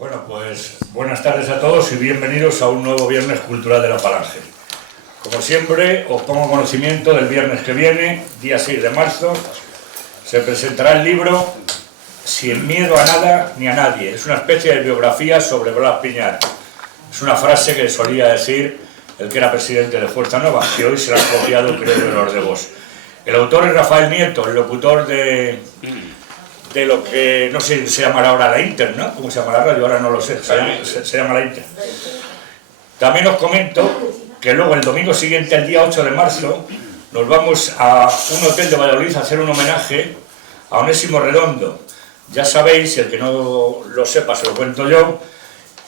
Bueno, pues buenas tardes a todos y bienvenidos a un nuevo Viernes Cultural de la Falange. Como siempre, os pongo conocimiento del viernes que viene, día 6 de marzo, se presentará el libro Sin miedo a nada ni a nadie. Es una especie de biografía sobre Blas Piñar. Es una frase que solía decir el que era presidente de Fuerza Nueva, que hoy se la han copiado, creo, de los de Vox. El autor es Rafael Nieto, el locutor de lo que no sé, se llamará ahora la Inter, ¿no? ¿Cómo se llama la radio? Ahora no lo sé, se llama la Inter. También os comento que luego el domingo siguiente, el día 8 de marzo, nos vamos a un hotel de Valladolid a hacer un homenaje a Onésimo Redondo. Ya sabéis, el que no lo sepa se lo cuento yo,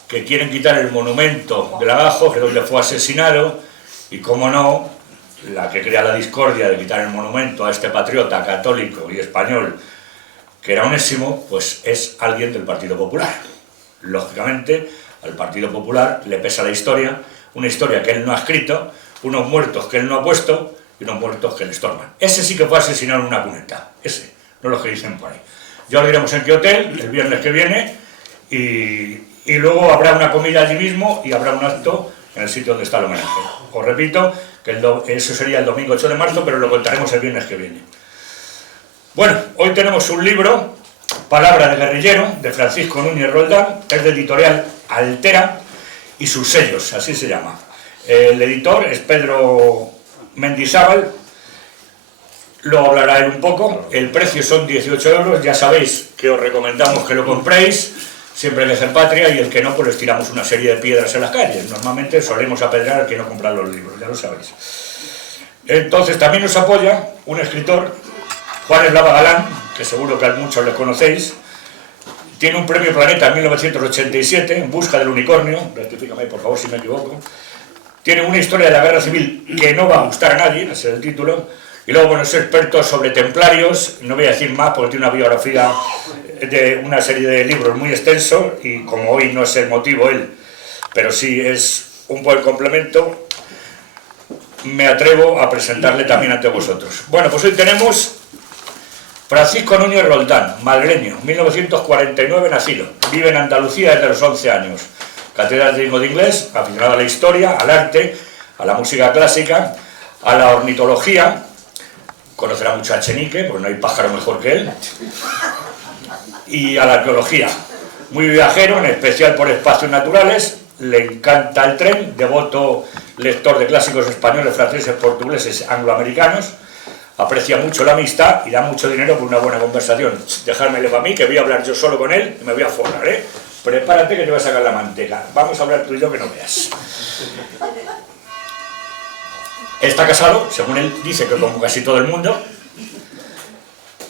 que quieren quitar el monumento del Agajo, que es donde fue asesinado, y como no, la que crea la discordia de quitar el monumento a este patriota católico y español, que era Onésimo, pues es alguien del Partido Popular. Lógicamente, al Partido Popular le pesa la historia, una historia que él no ha escrito, unos muertos que él no ha puesto y unos muertos que le estorban. Ese sí que fue asesinado en una cuneta, ese, no los que dicen por ahí. Ya os diremos en qué hotel, el viernes que viene, y luego habrá una comida allí mismo y habrá un acto en el sitio donde está el homenaje. Os repito que eso sería el domingo 8 de marzo, pero lo contaremos el viernes que viene. Bueno, hoy tenemos un libro, Palabra de guerrillero, de Francisco Núñez Roldán, es de editorial Altera y sus sellos, así se llama. El editor es Pedro Mendizábal, lo hablará él un poco, el precio son 18 euros, ya sabéis que os recomendamos que lo compréis, siempre que es en patria, y el que no, pues les tiramos una serie de piedras en las calles. Normalmente solemos apedrear al que no compra los libros, ya lo sabéis. Entonces también nos apoya un escritor, Juan Eslava Galán, que seguro que a muchos le conocéis. Tiene un premio Planeta en 1987, En busca del unicornio, rectifícame por favor si me equivoco. Tiene una historia de la guerra civil que no va a gustar a nadie, ese es el título. Y luego, bueno, es experto sobre templarios, no voy a decir más porque tiene una biografía de una serie de libros muy extenso, y como hoy no es el motivo él, pero sí es un buen complemento, me atrevo a presentarle también ante vosotros. Bueno, pues hoy tenemos Francisco Núñez Roldán, madrileño, 1949 nacido, vive en Andalucía desde los 11 años, catedrático de inglés, aficionado a la historia, al arte, a la música clásica, a la ornitología, conocerá mucho a Echenique, porque no hay pájaro mejor que él, y a la arqueología. Muy viajero, en especial por espacios naturales, le encanta el tren, devoto lector de clásicos españoles, franceses, portugueses, angloamericanos, aprecia mucho la amistad y da mucho dinero por una buena conversación. Dejármelo para mí, que voy a hablar yo solo con él y me voy a forrar, ¿eh? Prepárate que te voy a sacar la manteca. Vamos a hablar tú y yo que no veas. Está casado, según él dice que como casi todo el mundo.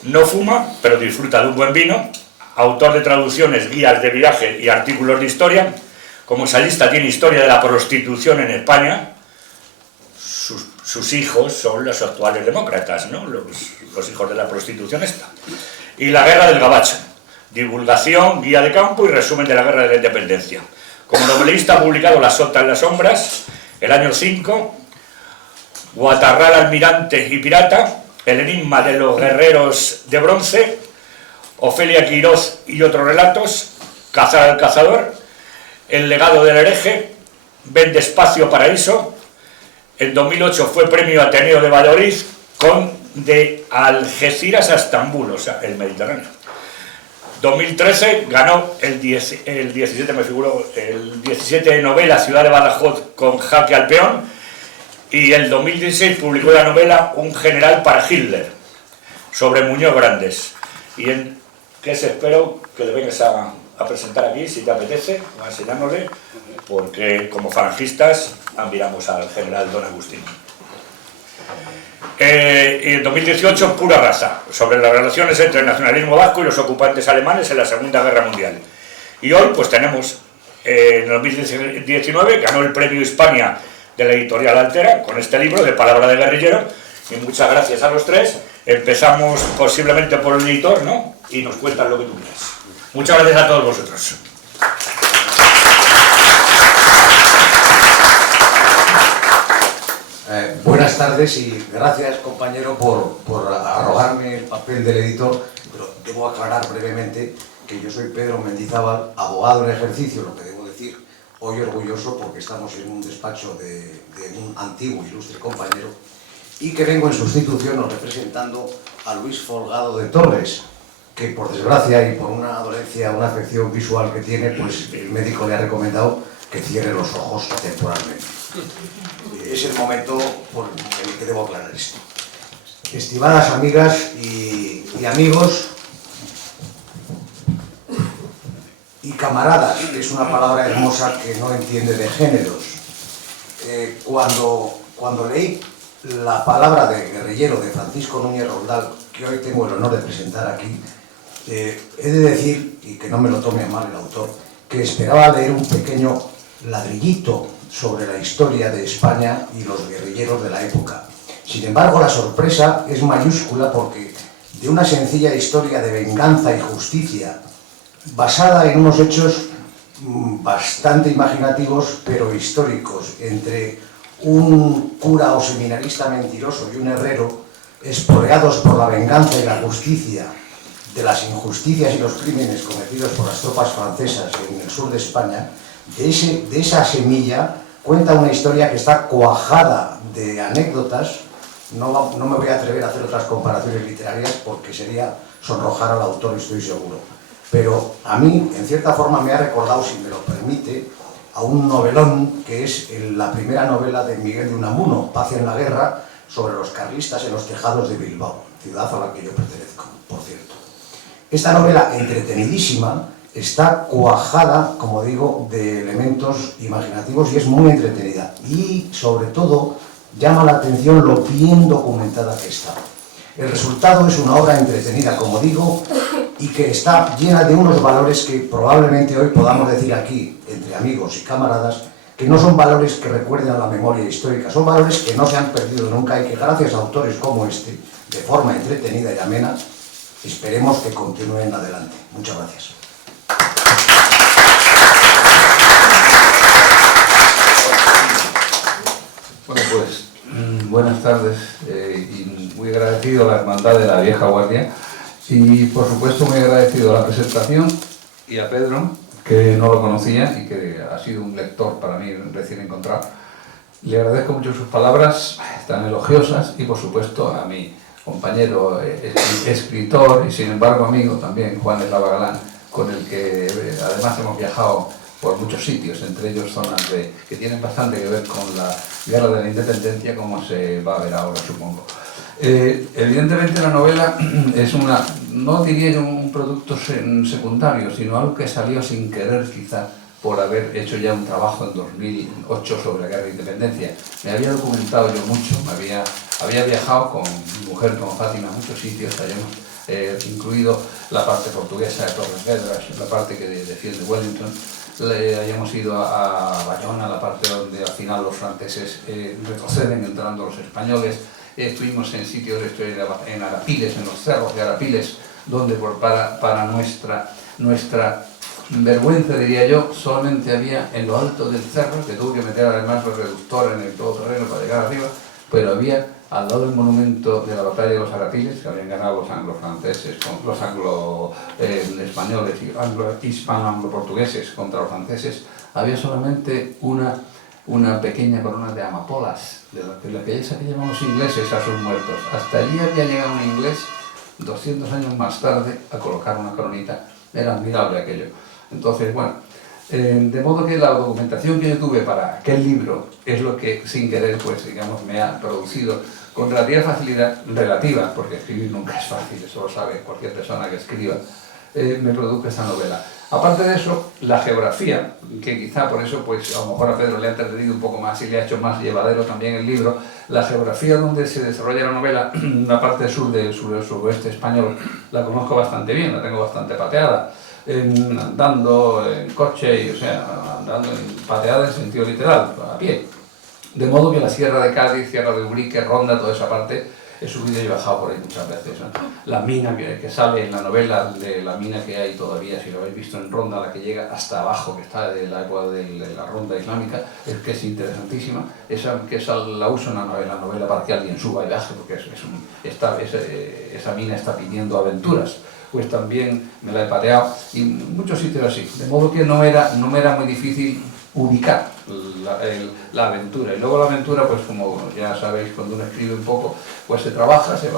No fuma, pero disfruta de un buen vino. Autor de traducciones, guías de viaje y artículos de historia. Como ensayista tiene historia de la prostitución en España. Sus hijos son los actuales demócratas, ¿no? Los hijos de la prostitución esta. Y la guerra del Gabacho. Divulgación, guía de campo y resumen de la guerra de la independencia. Como novelista ha publicado La sota en las sombras, El año 5, Guatarral, almirante y pirata, El enigma de los guerreros de bronce, Ofelia Quirós y otros relatos, Cazar al cazador, El legado del hereje, Ven despacio paraíso. En 2008 fue premio Ateneo de Valladolid con De Algeciras a Estambul, o sea, el Mediterráneo. 2013 ganó el 17 de novela Ciudad de Badajoz con Jaque al peón, y el 2016 publicó la novela Un general para Hitler, sobre Muñoz Grandes, y en que espero que le vengas a presentar aquí, si te apetece, enseñándole, porque como falangistas admiramos al general Don Agustín. Y en 2018 Pura raza, sobre las relaciones entre el nacionalismo vasco y los ocupantes alemanes en la Segunda Guerra Mundial. Y hoy pues tenemos, en 2019 ganó el premio Hispania de la editorial Altera con este libro de Palabra de guerrillero, y muchas gracias a los tres. Empezamos posiblemente por el editor, ¿no? Y nos cuentan lo que tú quieras. Muchas gracias a todos vosotros. Buenas tardes y gracias, compañero, por arrogarme el papel del editor, pero debo aclarar brevemente que que yo soy Pedro Mendizábal, abogado en ejercicio, lo que debo decir, hoy orgulloso porque estamos en un despacho de un antiguo ilustre compañero, y que vengo en sustitución o representando a Luis Folgado de Torres, que por desgracia y por una dolencia, una afección visual que tiene, pues el médico le ha recomendado que cierre los ojos temporalmente. Es el momento por el que debo aclarar esto. Estimadas amigas y amigos y camaradas, que es una palabra hermosa que no entiende de géneros. Cuando leí la palabra de guerrillero de Francisco Núñez Roldán, que hoy tengo el honor de presentar aquí, he de decir, y que no me lo tome a mal el autor, que esperaba leer un pequeño ladrillito sobre la historia de España y los guerrilleros de la época. Sin embargo, la sorpresa es mayúscula porque de una sencilla historia de venganza y justicia, basada en unos hechos bastante imaginativos pero históricos, entre un cura o seminarista mentiroso y un herrero, espoleados por la venganza y la justicia de las injusticias y los crímenes cometidos por las tropas francesas en el sur de España, de esa semilla cuenta una historia que está cuajada de anécdotas. No me voy a atrever a hacer otras comparaciones literarias porque sería sonrojar al autor, estoy seguro. Pero a mí, en cierta forma, me ha recordado, si me lo permite, a un novelón que es la primera novela de Miguel de Unamuno, Paz en la Guerra, sobre los carlistas en los tejados de Bilbao, ciudad a la que yo pertenezco, por cierto. Esta novela, entretenidísima, está cuajada, como digo, de elementos imaginativos y es muy entretenida. Y, sobre todo, llama la atención lo bien documentada que está. El resultado es una obra entretenida, como digo, y que está llena de unos valores que probablemente hoy podamos decir aquí, entre amigos y camaradas, que no son valores que recuerden a la memoria histórica, son valores que no se han perdido nunca y que gracias a autores como este, de forma entretenida y amena, esperemos que continúen adelante. Muchas gracias. Bueno, pues buenas tardes y muy agradecido a la Hermandad de la Vieja Guardia y por supuesto muy agradecido a la presentación y a Pedro, que no lo conocía y que ha sido un lector para mí recién encontrado. Le agradezco mucho sus palabras tan elogiosas y por supuesto a mi compañero escritor y sin embargo amigo también, Juan Eslava Galán, con el que además hemos viajado por muchos sitios, entre ellos zonas que tienen bastante que ver con la Guerra de la Independencia, como se va a ver ahora, supongo. Evidentemente la novela es no diría yo un producto secundario, sino algo que salió sin querer quizá por haber hecho ya un trabajo en 2008 sobre la Guerra de la Independencia. Me había documentado yo mucho, había viajado con mi mujer, con Fátima, a muchos sitios, habíamos incluido la parte portuguesa de Torres Vedras, la parte que defiende Wellington. Hayamos ido a Bayona, la parte donde al final los franceses retroceden entrando los españoles. Estuvimos en sitios, en Arapiles, en los cerros de Arapiles, donde para nuestra vergüenza, diría yo, solamente había en lo alto del cerro, que tuvo que meter además los reductores en el todoterreno para llegar arriba, pero había al lado del monumento de la batalla de los Arapiles, que habían ganado los anglo-franceses, los anglo-españoles y hispano-anglo-portugueses contra los franceses, había solamente una pequeña corona de amapolas, de la belleza que llamamos ingleses a sus muertos. Hasta allí había llegado un inglés 200 años más tarde a colocar una coronita. Era admirable aquello. Entonces, bueno, de modo que la documentación que yo tuve para aquel libro es lo que, sin querer, pues digamos, me ha producido con relativa facilidad, relativa, porque escribir nunca es fácil, eso lo sabe cualquier persona que escriba, me produjo esta novela. Aparte de eso, la geografía, que quizá por eso pues a lo mejor a Pedro le ha entendido un poco más y le ha hecho más llevadero también el libro, la geografía donde se desarrolla la novela, la parte sur del suroeste español, la conozco bastante bien, la tengo bastante pateada, andando en coche, o sea, andando pateada en sentido literal, a pie. De modo que la Sierra de Cádiz, Sierra de Ubrique, Ronda, toda esa parte, he subido y bajado por ahí muchas veces, ¿no? La mina que sale en la novela, de la mina que hay todavía, si lo habéis visto en Ronda, la que llega hasta abajo, que está de la época de la Ronda Islámica, es que es interesantísima. Esa la uso en la novela para que alguien suba y baje, porque esa mina está pidiendo aventuras. pues también me la he pateado, y muchos sitios así, de modo que no era muy difícil ubicar la aventura. Y luego la aventura, pues como ya sabéis, cuando uno escribe un poco, pues se trabaja, se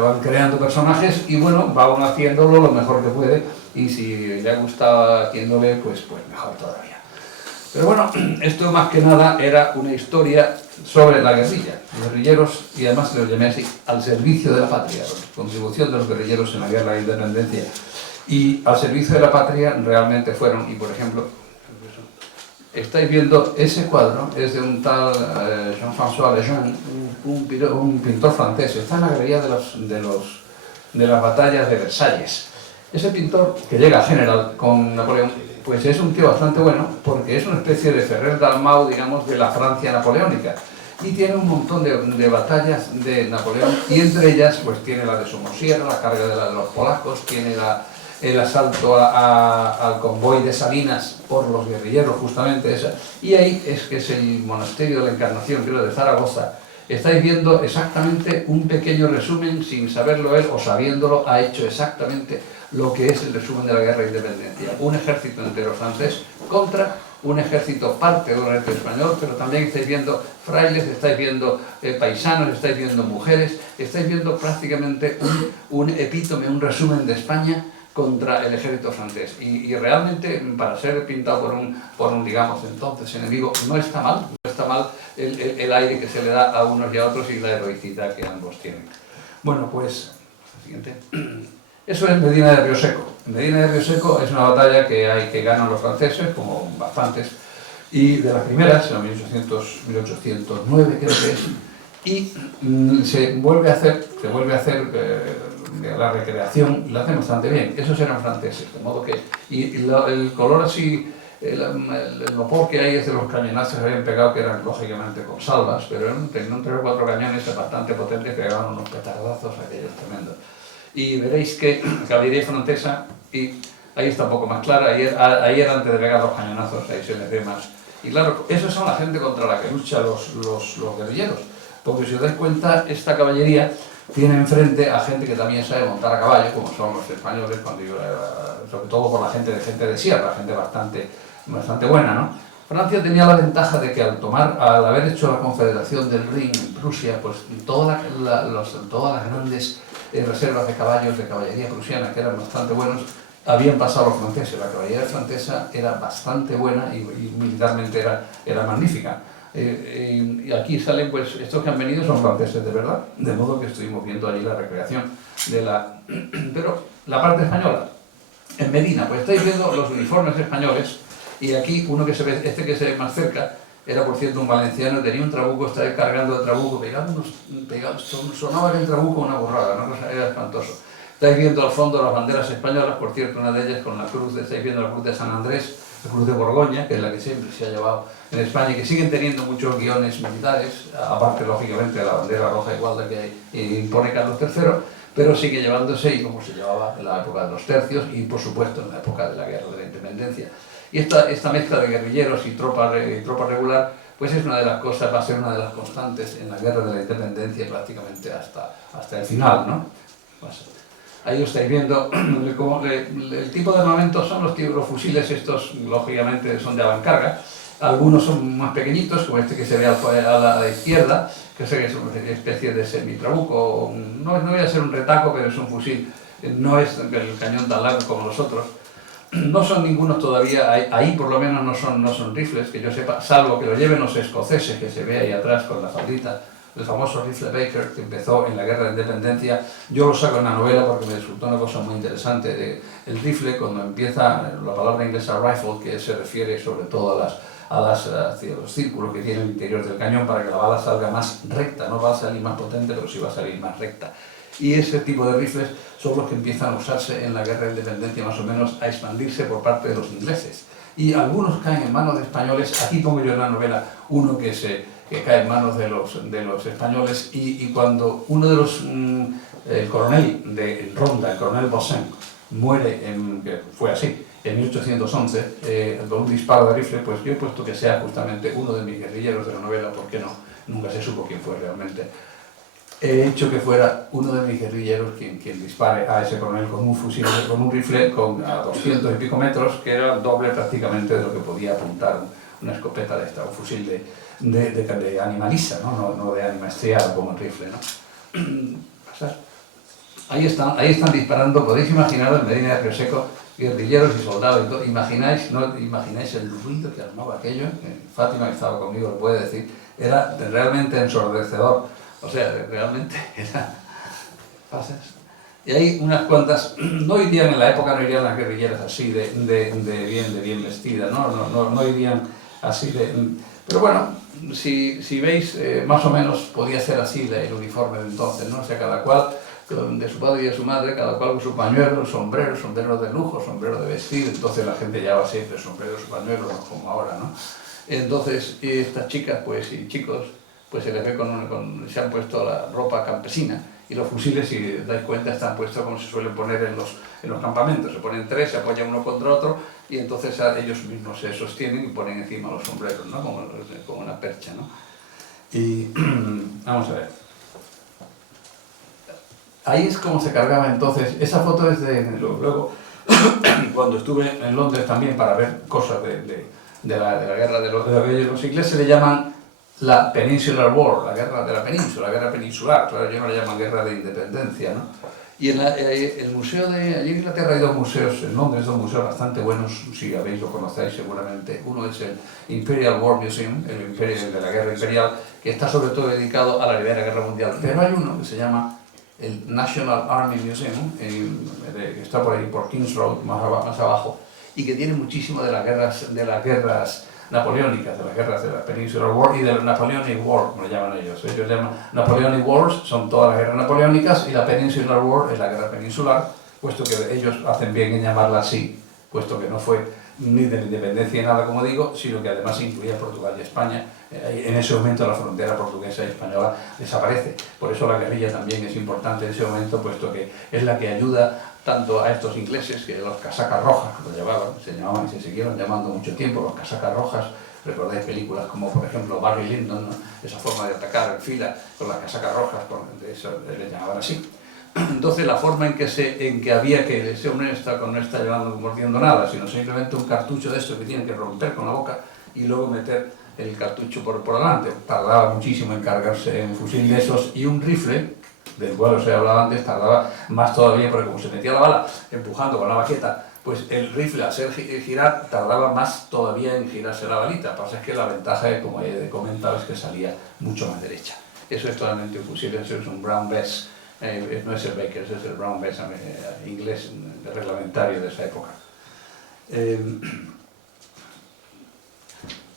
van creando personajes y bueno, va uno haciéndolo lo mejor que puede, y si le ha gustado haciéndole, pues mejor todavía. Pero bueno, esto más que nada era una historia sobre la guerrilla, los guerrilleros, y además se los llamé así, al servicio de la patria, la contribución de los guerrilleros en la guerra de independencia. Y al servicio de la patria realmente fueron, y por ejemplo, estáis viendo ese cuadro, es de un tal Jean-François Lejeune, un pintor francés, está en la galería de las batallas de Versalles. Ese pintor, que llega a general con Napoleón, pues es un tío bastante bueno, porque es una especie de Ferrer Dalmau, digamos, de la Francia napoleónica. Y tiene un montón de batallas de Napoleón, y entre ellas, pues tiene la de Somosierra, la carga de los polacos, tiene el asalto al convoy de Salinas por los guerrilleros, justamente esa. Y ahí es el monasterio de la Encarnación, creo, de Zaragoza. Estáis viendo exactamente un pequeño resumen, sin saberlo él o sabiéndolo, ha hecho exactamente lo que es el resumen de la guerra de independencia. Un ejército entero francés contra un ejército, parte de un ejército español, pero también estáis viendo frailes, estáis viendo paisanos, estáis viendo mujeres, estáis viendo prácticamente un epítome, un resumen de España contra el ejército francés. Y realmente, para ser pintado por un, digamos, entonces enemigo, no está mal el aire que se le da a unos y a otros y la heroicidad que ambos tienen. Bueno, pues, siguiente. Eso es Medina de Río Seco. Medina de Río Seco es una batalla que ganan los franceses, como bastantes, y de las primeras, en 1809 creo que es, y se vuelve a hacer la recreación, y la hacen bastante bien. Esos eran franceses, de modo que, y el color así, el vapor que hay es de los cañonazos que habían pegado, que eran lógicamente con salvas, pero eran 3 o 4 cañones bastante potentes que pegaban unos petardazos aquellos tremendos. Y veréis que caballería francesa, y ahí está un poco más clara, ahí era antes de pegar los cañonazos, ahí se les ve más. Y claro, esos son la gente contra la que luchan los guerrilleros, porque si os dais cuenta, esta caballería tiene enfrente a gente que también sabe montar a caballo, como son los españoles, sobre todo por la gente de sierra, gente bastante buena, ¿no? Francia tenía la ventaja de que al haber hecho la Confederación del Rin en Prusia, pues todas las grandes reservas de caballos de caballería prusiana, que eran bastante buenos, habían pasado a los franceses. La caballería francesa era bastante buena y militarmente era magnífica. Y aquí salen, pues, estos que han venido son franceses de verdad, de modo que estuvimos viendo allí la recreación pero la parte española, en Medina, pues estáis viendo los uniformes españoles, y aquí uno que se ve, este que se ve más cerca, era por cierto un valenciano, tenía un trabuco, estaba cargando el trabuco, sonaba que el trabuco una burrada, ¿no? Era espantoso. Estáis viendo al fondo las banderas españolas, por cierto, una de ellas con la cruz, estáis viendo la cruz de San Andrés, la cruz de Borgoña, que es la que siempre se ha llevado en España, y que siguen teniendo muchos guiones militares, aparte lógicamente de la bandera roja igual que impone Carlos III, pero sigue llevándose, y como se llevaba en la época de los tercios, y por supuesto en la época de la guerra de la independencia. Y esta mezcla de guerrilleros y tropa regular, pues es una de las cosas, va a ser una de las constantes en la guerra de la independencia prácticamente hasta el final, ¿no? Pues, ahí os estáis viendo el tipo de armamento son los fusiles estos, lógicamente son de avancarga. Algunos son más pequeñitos, como este que se ve a la izquierda, que es una especie de semitrabuco. No voy a ser un retaco, pero es un fusil. No es el cañón tan largo como los otros. No son ningunos todavía, ahí por lo menos no son rifles, que yo sepa, salvo que lo lleven los escoceses, que se ve ahí atrás con la faldita, el famoso rifle Baker, que empezó en la guerra de independencia. Yo lo saco en la novela porque me resultó una cosa muy interesante. El rifle, cuando empieza, la palabra inglesa rifle, que se refiere sobre todo hacia los círculos que tiene el interior del cañón para que la bala salga más recta, no va a salir más potente, pero sí va a salir más recta. Y ese tipo de rifles son los que empiezan a usarse en la guerra de independencia, más o menos a expandirse por parte de los ingleses. Y algunos caen en manos de españoles. Aquí pongo yo en la novela uno que cae en manos de los españoles, y cuando uno de los, el coronel de Ronda, el coronel Bossin, muere, que fue así, en 1811, con un disparo de rifle, pues yo he puesto que sea justamente uno de mis guerrilleros de la novela, porque no, nunca se supo quién fue realmente. he hecho que fuera uno de mis guerrilleros quien dispare a ese coronel con un fusil, con un rifle a 200 y pico metros, que era el doble prácticamente de lo que podía apuntar una escopeta de esta, un fusil de animalista, no de ánima estriada como el rifle, ¿no? Ahí están disparando, podéis imaginar en Medina de Río Seco, guerrilleros y soldados, ¿imagináis el ruido que armaba aquello? Fátima, que estaba conmigo, lo puede decir, era realmente ensordecedor, o sea, realmente era... Y hay unas cuantas, no irían en la época, no irían las guerrilleras así de bien vestidas, no irían así de... Pero bueno, si veis, más o menos podía ser así el uniforme de entonces, ¿no? O sea, cada cual de su padre y de su madre, cada cual con su pañuelo, sombrero de lujo, sombrero de vestir, entonces la gente llevaba siempre sombrero, su pañuelo, no como ahora, ¿no? Entonces, estas chicas pues, y chicos, pues se les ve se han puesto la ropa campesina, y los fusiles, si dais cuenta, están puestos como se suelen poner en los campamentos, se ponen tres, se apoyan uno contra otro, y entonces ellos mismos se sostienen y ponen encima los sombreros, ¿no? Como una percha, ¿no? Y vamos a ver. Ahí es como se cargaba entonces. Esa foto es luego cuando estuve en Londres también para ver cosas de la guerra de los ingleses le llaman la Peninsular War, la guerra de la península, la guerra peninsular, claro, ellos no la llaman guerra de independencia, ¿no? Y en el museo allí en Inglaterra hay dos museos, en Londres dos museos bastante buenos, si lo conocéis seguramente. Uno es el Imperial War Museum, el de la guerra imperial, que está sobre todo dedicado a la Primera Guerra Mundial, pero hay uno que se llama el National Army Museum, que está por ahí, por King's Road, más abajo, y que tiene muchísimo de las guerras napoleónicas, de las guerras de la Peninsular War y de la Napoleonic War, como le llaman ellos. Ellos llaman Napoleonic Wars, son todas las guerras napoleónicas, y la Peninsular War es la guerra peninsular, puesto que ellos hacen bien en llamarla así, puesto que no fue ni de la independencia ni nada, como digo, sino que además incluía Portugal y España. En ese momento la frontera portuguesa y española desaparece. Por eso la guerrilla también es importante en ese momento, puesto que es la que ayuda tanto a estos ingleses, que los casacas rojas, lo llamaban y se siguieron llamando mucho tiempo, los casacas rojas. Recordáis películas como, por ejemplo, Barry Lyndon, ¿no? Esa forma de atacar en fila con las casacas rojas, eso le llamaban así. Entonces la forma en que había que ese hombre no está llevando mordiendo nada, sino simplemente un cartucho de esto que tiene que romper con la boca y luego meter el cartucho por delante. Tardaba muchísimo en cargarse un fusil de esos, y un rifle, del cual os he hablado antes, tardaba más todavía, porque como se metía la bala empujando con la baqueta, pues el rifle al ser girar tardaba más todavía en girarse la balita. Lo que pasa es que la ventaja, como he comentado, es que salía mucho más derecha. Eso es totalmente un fusil, eso es un Brown Bess. No es el Baker, ese es el Brown Bess inglés reglamentario de esa época.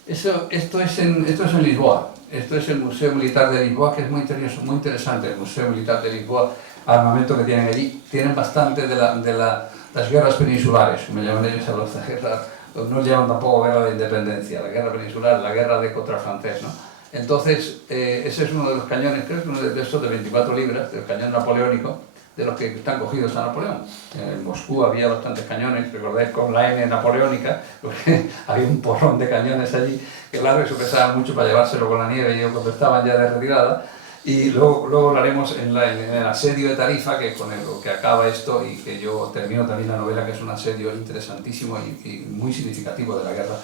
Esto es en Lisboa. Esto es el Museo Militar de Lisboa, que es muy interesante. El Museo Militar de Lisboa, armamento que tienen allí, tienen bastante de las guerras peninsulares, como llaman ellos a las guerras, no llaman tampoco guerra de independencia, la guerra peninsular, la guerra contra el francés, ¿no? Entonces, ese es uno de los cañones, creo que es uno de estos de 24 libras, del cañón napoleónico, de los que están cogidos a Napoleón. En Moscú había bastantes cañones, recordáis, con la N napoleónica, porque había un porrón de cañones allí, que claro, eso pesaba mucho para llevárselo con la nieve, y cuando estaban ya de retirada. Y luego lo haremos en el asedio de Tarifa, que es con lo que acaba esto, y que yo termino también la novela, que es un asedio interesantísimo y muy significativo de la guerra.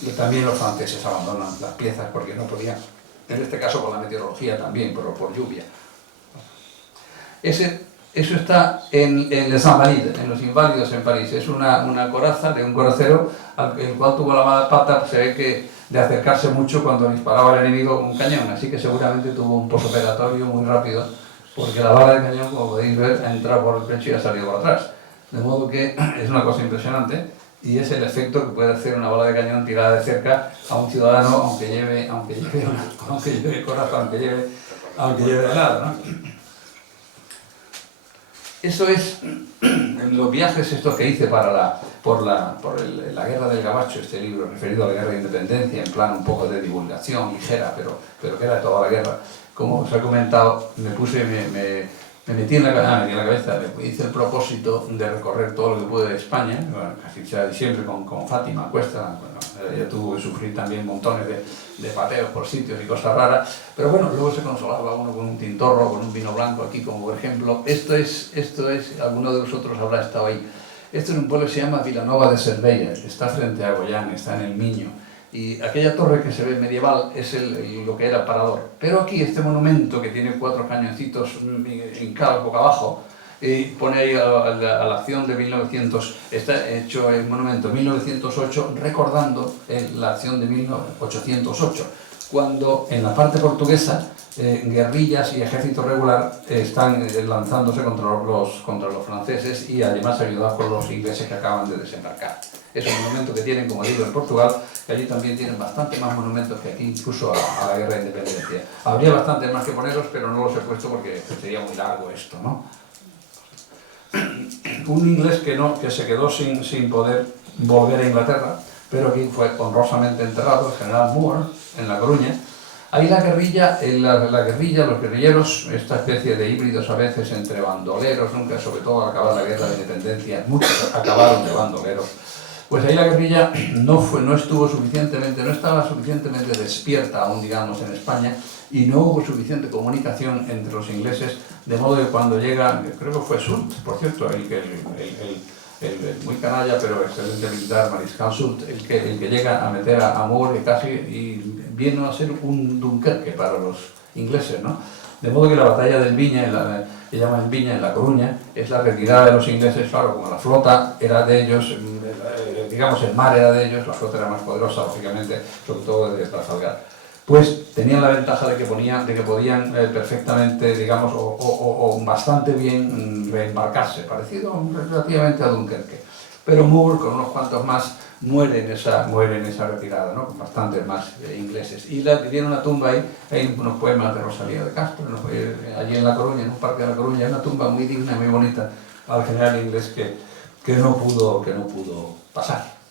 Y también los franceses abandonan las piezas porque no podían, en este caso por la meteorología también, pero por lluvia. Eso está en Les Invalides, en Los Inválidos en París. Es una coraza de un coracero, el cual tuvo la mala pata, se ve que de acercarse mucho cuando disparaba al enemigo con un cañón, así que seguramente tuvo un posoperatorio muy rápido, porque la bala de cañón, como podéis ver, ha entrado por el pecho y ha salido por atrás. De modo que es una cosa impresionante, y es el efecto que puede hacer una bala de cañón tirada de cerca a un ciudadano, aunque lleve coraza, aunque lleve de nada, ¿no? Eso es en los viajes estos que hice por la Guerra del Gabacho, este libro referido a la Guerra de Independencia, en plan un poco de divulgación ligera, pero que era toda la guerra. Como os he comentado, me me metí en la cabeza, me hice el propósito de recorrer todo lo que pude de España, bueno, casi sea diciembre con Fátima Cuesta, bueno, ella tuvo que sufrir también montones de pateos por sitios y cosas raras, pero bueno, luego se consolaba uno con un tintorro, con un vino blanco aquí, como por ejemplo, esto es, alguno de vosotros habrá estado ahí, esto es un pueblo que se llama Vilanova de Cervella, está frente a Goyán, está en el Miño, y aquella torre que se ve medieval es lo que era el parador. Pero aquí este monumento que tiene 4 cañoncitos hincados boca abajo, pone ahí a la acción de 1900, está hecho el monumento en 1908 recordando la acción de 1808, cuando en la parte portuguesa guerrillas y ejército regular están lanzándose contra los franceses y además ayudados por los ingleses que acaban de desembarcar. Es un monumento que tienen, como digo, en Portugal, que allí también tienen bastante más monumentos que aquí, incluso a la guerra de independencia. Habría bastantes más que poneros, pero no los he puesto porque sería muy largo esto, ¿no? Un inglés que se quedó sin poder volver a Inglaterra, pero aquí fue honrosamente enterrado, el general Moore, en La Coruña. Ahí la guerrilla, los guerrilleros, esta especie de híbridos a veces entre bandoleros, nunca, sobre todo al acabar la guerra de independencia, muchos acabaron de bandoleros. Pues ahí la guerrilla no estaba suficientemente despierta aún, digamos, en España, y no hubo suficiente comunicación entre los ingleses, de modo que cuando llega, creo que fue Soult, por cierto, el muy canalla pero excelente militar, Mariscal Soult, el que llega a meter a Moore casi, y viene a ser un Dunkerque para los ingleses, ¿no? De modo que la batalla del Viña, que llaman Viña en La Coruña, es la retirada de los ingleses, claro, como la flota era de ellos, digamos el mar era de ellos, la flota era más poderosa, lógicamente, sobre todo desde Trafalgar. Pues tenían la ventaja de que podían perfectamente, digamos, o bastante bien reembarcarse, parecido relativamente a Dunkerque. Pero Moore, con unos cuantos más, muere en esa retirada, ¿no? Con bastantes más ingleses. Y tiene una tumba ahí, hay unos poemas de Rosalía de Castro, allí en La Coruña, en un parque de La Coruña, hay una tumba muy digna, muy bonita, al general inglés que no pudo pasar.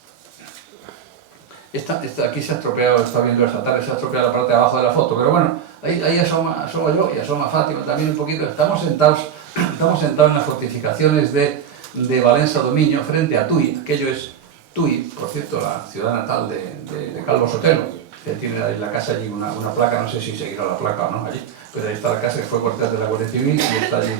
Aquí se ha estropeado, está viendo esta tarde, se ha estropeado la parte de abajo de la foto, pero bueno, ahí asoma yo y asoma Fátima también un poquito. Estamos sentados en las fortificaciones de Valencia Dominio, frente a Tui. Aquello es Tui, por cierto, la ciudad natal de Calvo Sotelo, que tiene ahí la casa allí una placa, no sé si seguirá la placa o no allí, pero ahí está la casa que fue cuartel de la Guardia Civil y está allí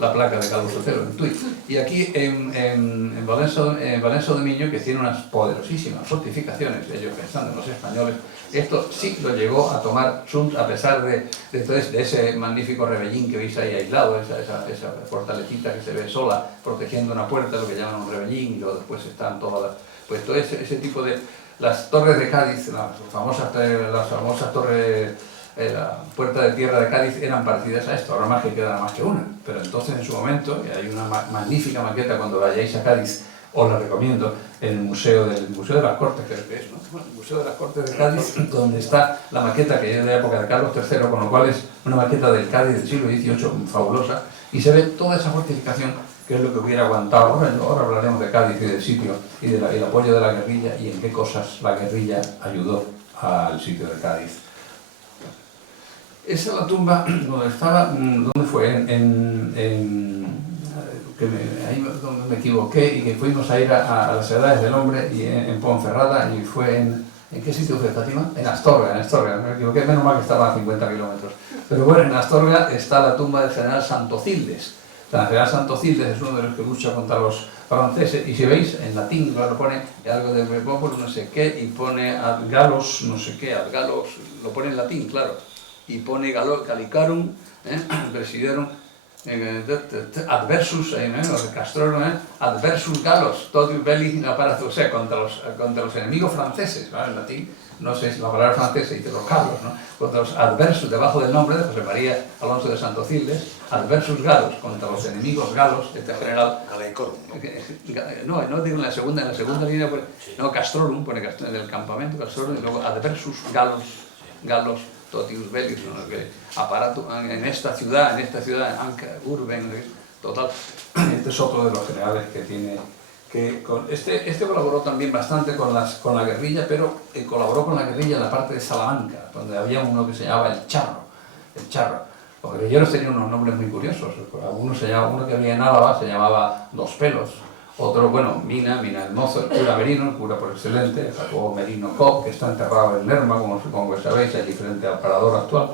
la placa de Calvo Sotelo, en Tui. Y aquí en Valencia Dominio, que tiene unas poderosísimas fortificaciones, ellos pensando en los españoles, esto sí lo llegó a tomar Soult a pesar de ese magnífico rebellín que veis ahí aislado, esa fortalecita que se ve sola protegiendo una puerta, lo que llaman un rebellín, y luego después están todas las... Pues todo ese tipo de... Las torres de Cádiz, las famosas torres... la puerta de tierra de Cádiz eran parecidas a esto, ahora más que queda más que una, pero entonces en su momento, y hay una magnífica maqueta cuando vayáis a Cádiz, os la recomiendo, en el Museo de las Cortes, creo que es, ¿no? Bueno, el Museo de las Cortes de Cádiz, donde está la maqueta que es de la época de Carlos III, con lo cual es una maqueta del Cádiz del siglo XVIII fabulosa, y se ve toda esa fortificación que es lo que hubiera aguantado. Ahora hablaremos de Cádiz y del sitio, y del apoyo de la guerrilla, y en qué cosas la guerrilla ayudó al sitio de Cádiz. Esa es la tumba donde estaba, ¿dónde fue? Ahí donde me equivoqué y que fuimos a ir a las Edades del Hombre y en Ponferrada, y fue ¿en qué sitio fue, Fátima? En Astorga, me equivoqué, menos mal que estaba a 50 kilómetros. Pero bueno, en Astorga está la tumba del general Santocildes. El general Santocildes es uno de los que lucha contra los franceses, y si veis, en latín, claro, pone algo de Bebopolo, no sé qué, y pone ad Galos, no sé qué, ad Galos, lo pone en latín, claro. Y pone Gallicarum, presiderum, adversus, Castrorum, adversus Galos, totius belli aparatus, o sea, contra los enemigos franceses, ¿vale? En latín, no sé si la palabra francesa dice los Carlos, ¿no? Contra los adversus, debajo del nombre de José María Alonso de Santocildes, adversus Galos, contra los enemigos galos, este general. Gallicorum. No digo en la segunda línea, pone, no, Castrorum, pone del campamento Castrorum, y luego adversus Galos, totius bellis, ¿no? Que aparato en esta ciudad, Anca, Urben, total. Este es otro de los generales que tiene, este colaboró también bastante con la guerrilla, pero colaboró con la guerrilla en la parte de Salamanca, donde había uno que se llamaba el Charro. Los guerrilleros tenían unos nombres muy curiosos. Uno que había en Álava se llamaba Dos Pelos. Otro, bueno, Mina el Mozo, el cura Merino, el cura por excelente, Jacobo Merino Cobb, que está enterrado en Lerma, como supongo que sabéis, allí frente al parador actual.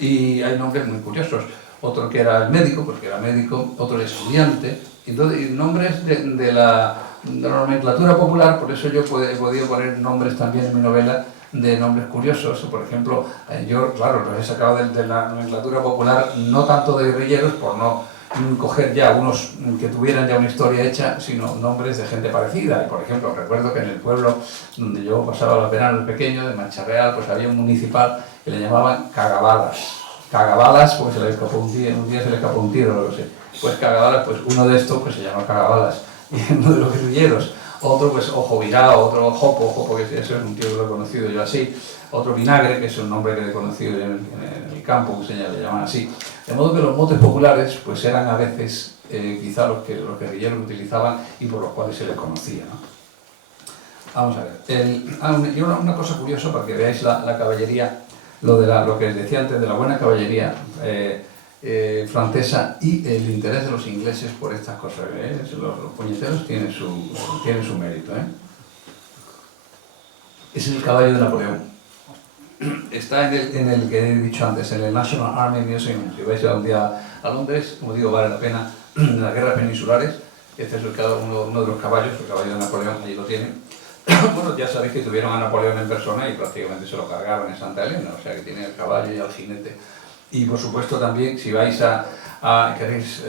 Y hay nombres muy curiosos. Otro que era el médico, porque era médico, otro el estudiante. Entonces, nombres de la nomenclatura popular, por eso yo he podido poner nombres también en mi novela de nombres curiosos. Por ejemplo, yo, claro, los he sacado de la nomenclatura popular, no tanto de guerrilleros, por no coger ya unos que tuvieran ya una historia hecha, sino nombres de gente parecida. Y, por ejemplo, recuerdo que en el pueblo donde yo pasaba los veranos pequeños, de Mancha Real, pues había un municipal que le llamaban Cagabalas. Cagabalas, pues se le escapó un día se le escapó un tiro, no lo sé. Pues Cagabalas, pues uno de estos pues se llama Cagabalas, y uno de los guerrilleros. Otro, pues Ojo Virao, otro Jopo, que eso es un tío que lo he conocido yo así. Otro Vinagre, que es un nombre que he conocido yo en el campo, que se le llaman así. De modo que los motes populares pues eran a veces quizá los guerrilleros utilizaban y por los cuales se les conocía, ¿no? Vamos a ver. Y una cosa curiosa para que veáis la caballería, lo que os decía antes de la buena caballería francesa y el interés de los ingleses por estas cosas. Los puñeteros tienen su mérito. Es el caballo de Napoleón. Está en el que he dicho antes, en el National Army Museum. Si vais un día a Londres, como digo, vale la pena. En las guerras peninsulares, este es uno de los caballos, el caballo de Napoleón, allí lo tienen. Bueno, ya sabéis que tuvieron a Napoleón en persona y prácticamente se lo cargaron en Santa Elena, o sea que tiene el caballo y el jinete. Y por supuesto también, si vais queréis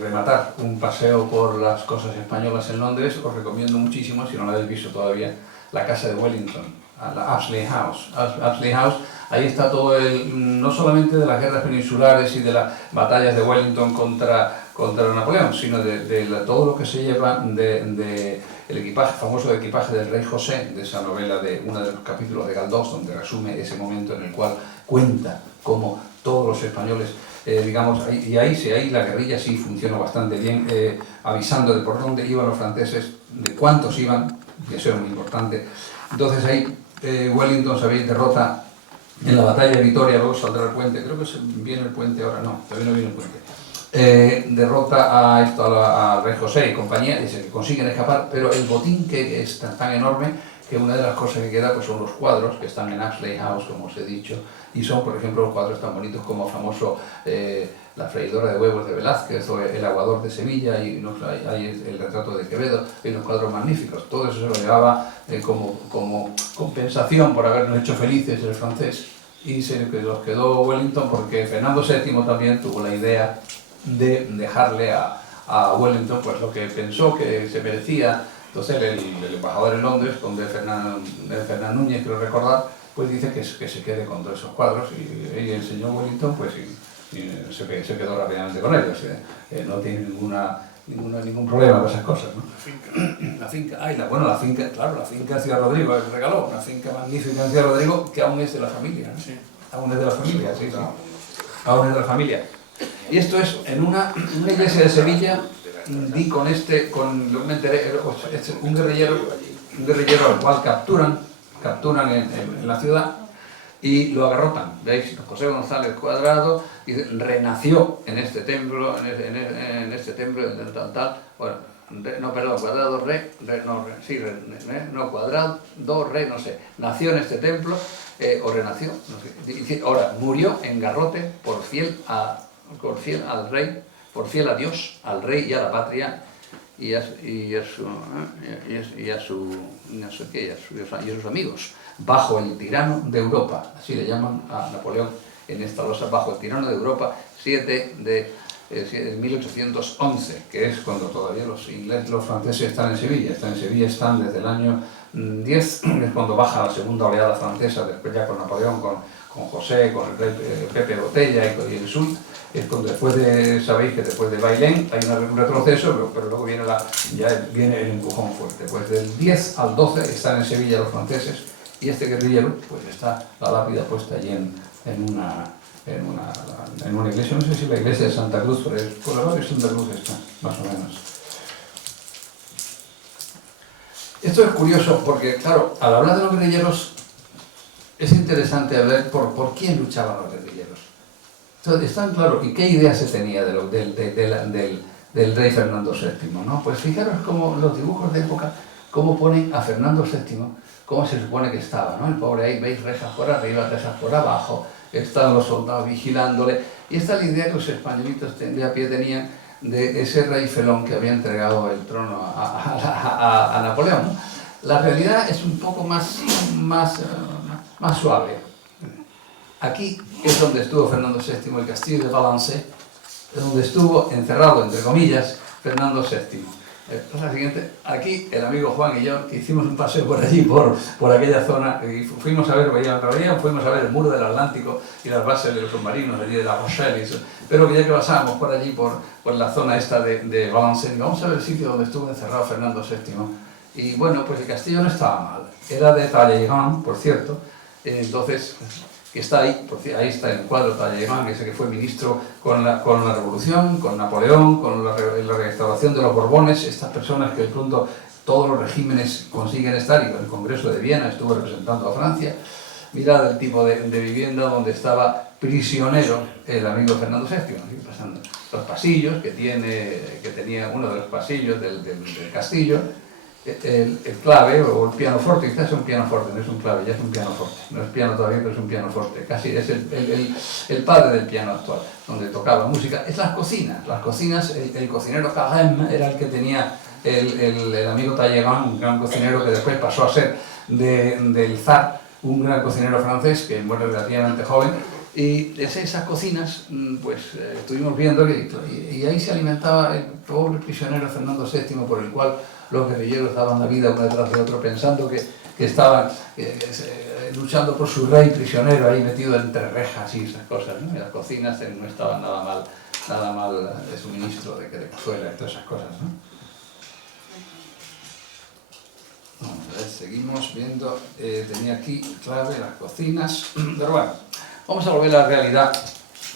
rematar un paseo por las cosas españolas en Londres, os recomiendo muchísimo, si no lo habéis visto todavía, la casa de Wellington, la Ashley House. Ashley House, ahí está todo no solamente de las guerras peninsulares y de las batallas de Wellington contra Napoleón, sino de todo lo que se lleva de el equipaje, famoso equipaje del rey José, de esa novela, de uno de los capítulos de Galdós, donde resume ese momento en el cual cuenta cómo todos los españoles, digamos, ahí la guerrilla sí funcionó bastante bien, avisando de por dónde iban los franceses, de cuántos iban, y eso es muy importante. Entonces ahí Wellington, sabéis, derrota en la batalla de Vitoria, luego saldrá el puente, creo que viene el puente ahora, no, todavía no viene el puente. Derrota al rey José y compañía, dice que consiguen escapar, pero el botín que es tan enorme que una de las cosas que queda pues son los cuadros que están en Ashley House, como os he dicho, y son, por ejemplo, los cuadros tan bonitos como el famoso La freidora de huevos de Velázquez o El aguador de Sevilla, y hay el retrato de Quevedo, y unos cuadros magníficos. Todo eso se lo llevaba como compensación por habernos hecho felices el francés, y se los quedó Wellington porque Fernando VII también tuvo la idea de dejarle a Wellington pues lo que pensó que se merecía. Entonces el embajador en Londres, conde Fernán Núñez, quiero recordar, pues dice que se quede con todos esos cuadros, y el señor Wellington pues se quedó rápidamente con ellos. No tiene ningún problema con esas cosas, ¿no? La finca, la finca, claro, la finca de Ciudad Rodrigo, que regaló, una finca magnífica en Ciudad Rodrigo, que aún es de la familia, ¿no? Sí. Aún es de la familia, sí. Aún es de la familia. Y esto es en una iglesia de Sevilla. Vi me enteré, un guerrillero al cual capturan en la ciudad y lo agarrotan. ¿Veis? José González Cuadrado renació en este templo, en este templo, Cuadrado Rey, no sé, nació en este templo, o renació, no sé. Ahora, murió en garrote por fiel al rey, por fiel a Dios, al rey y a la patria, y a sus amigos, bajo el tirano de Europa, así le llaman a Napoleón en esta losa, bajo el tirano de Europa, 7 de 1811, que es cuando todavía los franceses están en Sevilla. Están desde el año 10, que es cuando baja la segunda oleada francesa, después ya con Napoleón, con José, con el rey Pepe Botella y el Sul. Es cuando sabéis que después de Bailén hay un retroceso, pero luego viene el empujón fuerte. Pues del 10 al 12 están en Sevilla los franceses, y este guerrillero, pues está la lápida puesta allí en una iglesia, no sé si la iglesia de Santa Cruz, pero por el barrio de Santa Cruz está, más o menos. Esto es curioso porque, claro, al hablar de los guerrilleros, es interesante ver por quién luchaban los guerrilleros. Entonces, está claro, ¿y qué idea se tenía del rey Fernando VII? ¿No? Pues fijaros cómo los dibujos de época, cómo ponen a Fernando VII, cómo se supone que estaba, ¿no? El pobre ahí, veis rejas por arriba, rejas por abajo, están los soldados vigilándole, y esta es la idea que los españolitos de a pie tenían de ese rey felón que había entregado el trono a Napoleón, ¿no? La realidad es un poco más suave. Aquí es donde estuvo Fernando VII, el castillo de Valençay, es donde estuvo encerrado, entre comillas, Fernando VII. La siguiente, aquí el amigo Juan y yo, que hicimos un paseo por allí, por aquella zona, y fuimos a ver, fuimos a ver el muro del Atlántico y las bases de los submarinos allí de La Rochelle, pero ya que pasábamos por allí, por la zona esta de Valençay, vamos a ver el sitio donde estuvo encerrado Fernando VII. Y bueno, pues el castillo no estaba mal, era de Talleyrand, por cierto, entonces, que está ahí, ahí está el cuadro Talleyrand, que es el que fue ministro con la Revolución, con Napoleón, con la restauración de los Borbones, estas personas que de pronto todos los regímenes consiguen estar, y el Congreso de Viena estuvo representando a Francia. Mirad el tipo de vivienda donde estaba prisionero el amigo Fernando VII, pasando los pasillos que tenía uno de los pasillos del castillo. El clave o el pianoforte, quizás es un pianoforte, no es un clave, ya es un pianoforte, no es piano todavía, pero es un pianoforte, casi es el padre del piano actual, donde tocaba música. Es las cocinas, el cocinero Carême era el que tenía el amigo Talleyrand, un gran cocinero que después pasó a ser del zar, un gran cocinero francés que muere relativamente joven. Y esas cocinas, pues estuvimos viendo y ahí se alimentaba el pobre prisionero Fernando VII, por el cual los guerrilleros daban la vida uno detrás de otro, pensando que estaban luchando por su rey prisionero ahí metido entre rejas y esas cosas, ¿no? Y las cocinas no estaban nada mal de suministro de cazuela y todas esas cosas, ¿no? Vamos a ver, seguimos viendo, tenía aquí clave las cocinas, pero bueno, vamos a volver a la realidad.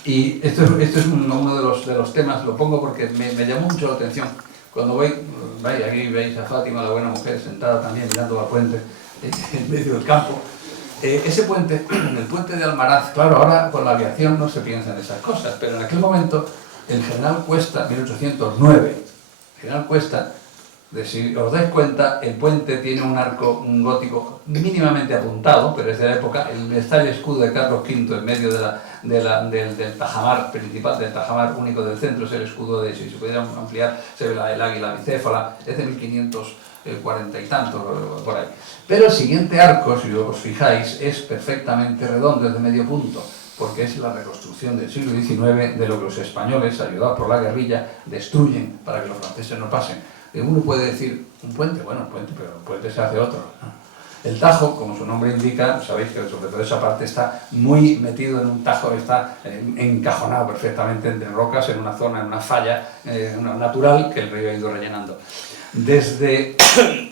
Y esto es uno de los temas, lo pongo porque me llamó mucho la atención. Cuando aquí veis a Fátima, la buena mujer, sentada también mirando la puente en medio del campo. Ese puente, el puente de Almaraz, claro, ahora con la aviación no se piensa en esas cosas, pero en aquel momento el general Cuesta, 1809, general Cuesta, si os dais cuenta, el puente tiene un arco, un gótico mínimamente apuntado, pero es de la época, está el escudo de Carlos V en medio del tajamar principal, del tajamar único del centro, es el escudo de, si se pudiera ampliar, se ve el águila bicéfala, es de 1540 y tanto, por ahí. Pero el siguiente arco, si os fijáis, es perfectamente redondo, es de medio punto, porque es la reconstrucción del siglo XIX de lo que los españoles, ayudados por la guerrilla, destruyen para que los franceses no pasen. Uno puede decir, un puente, bueno, un puente, pero un puente se hace otro, ¿no? El Tajo, como su nombre indica, sabéis que sobre todo esa parte está muy metido en un tajo, está encajonado perfectamente entre rocas, en una zona, en una falla natural que el río ha ido rellenando. Desde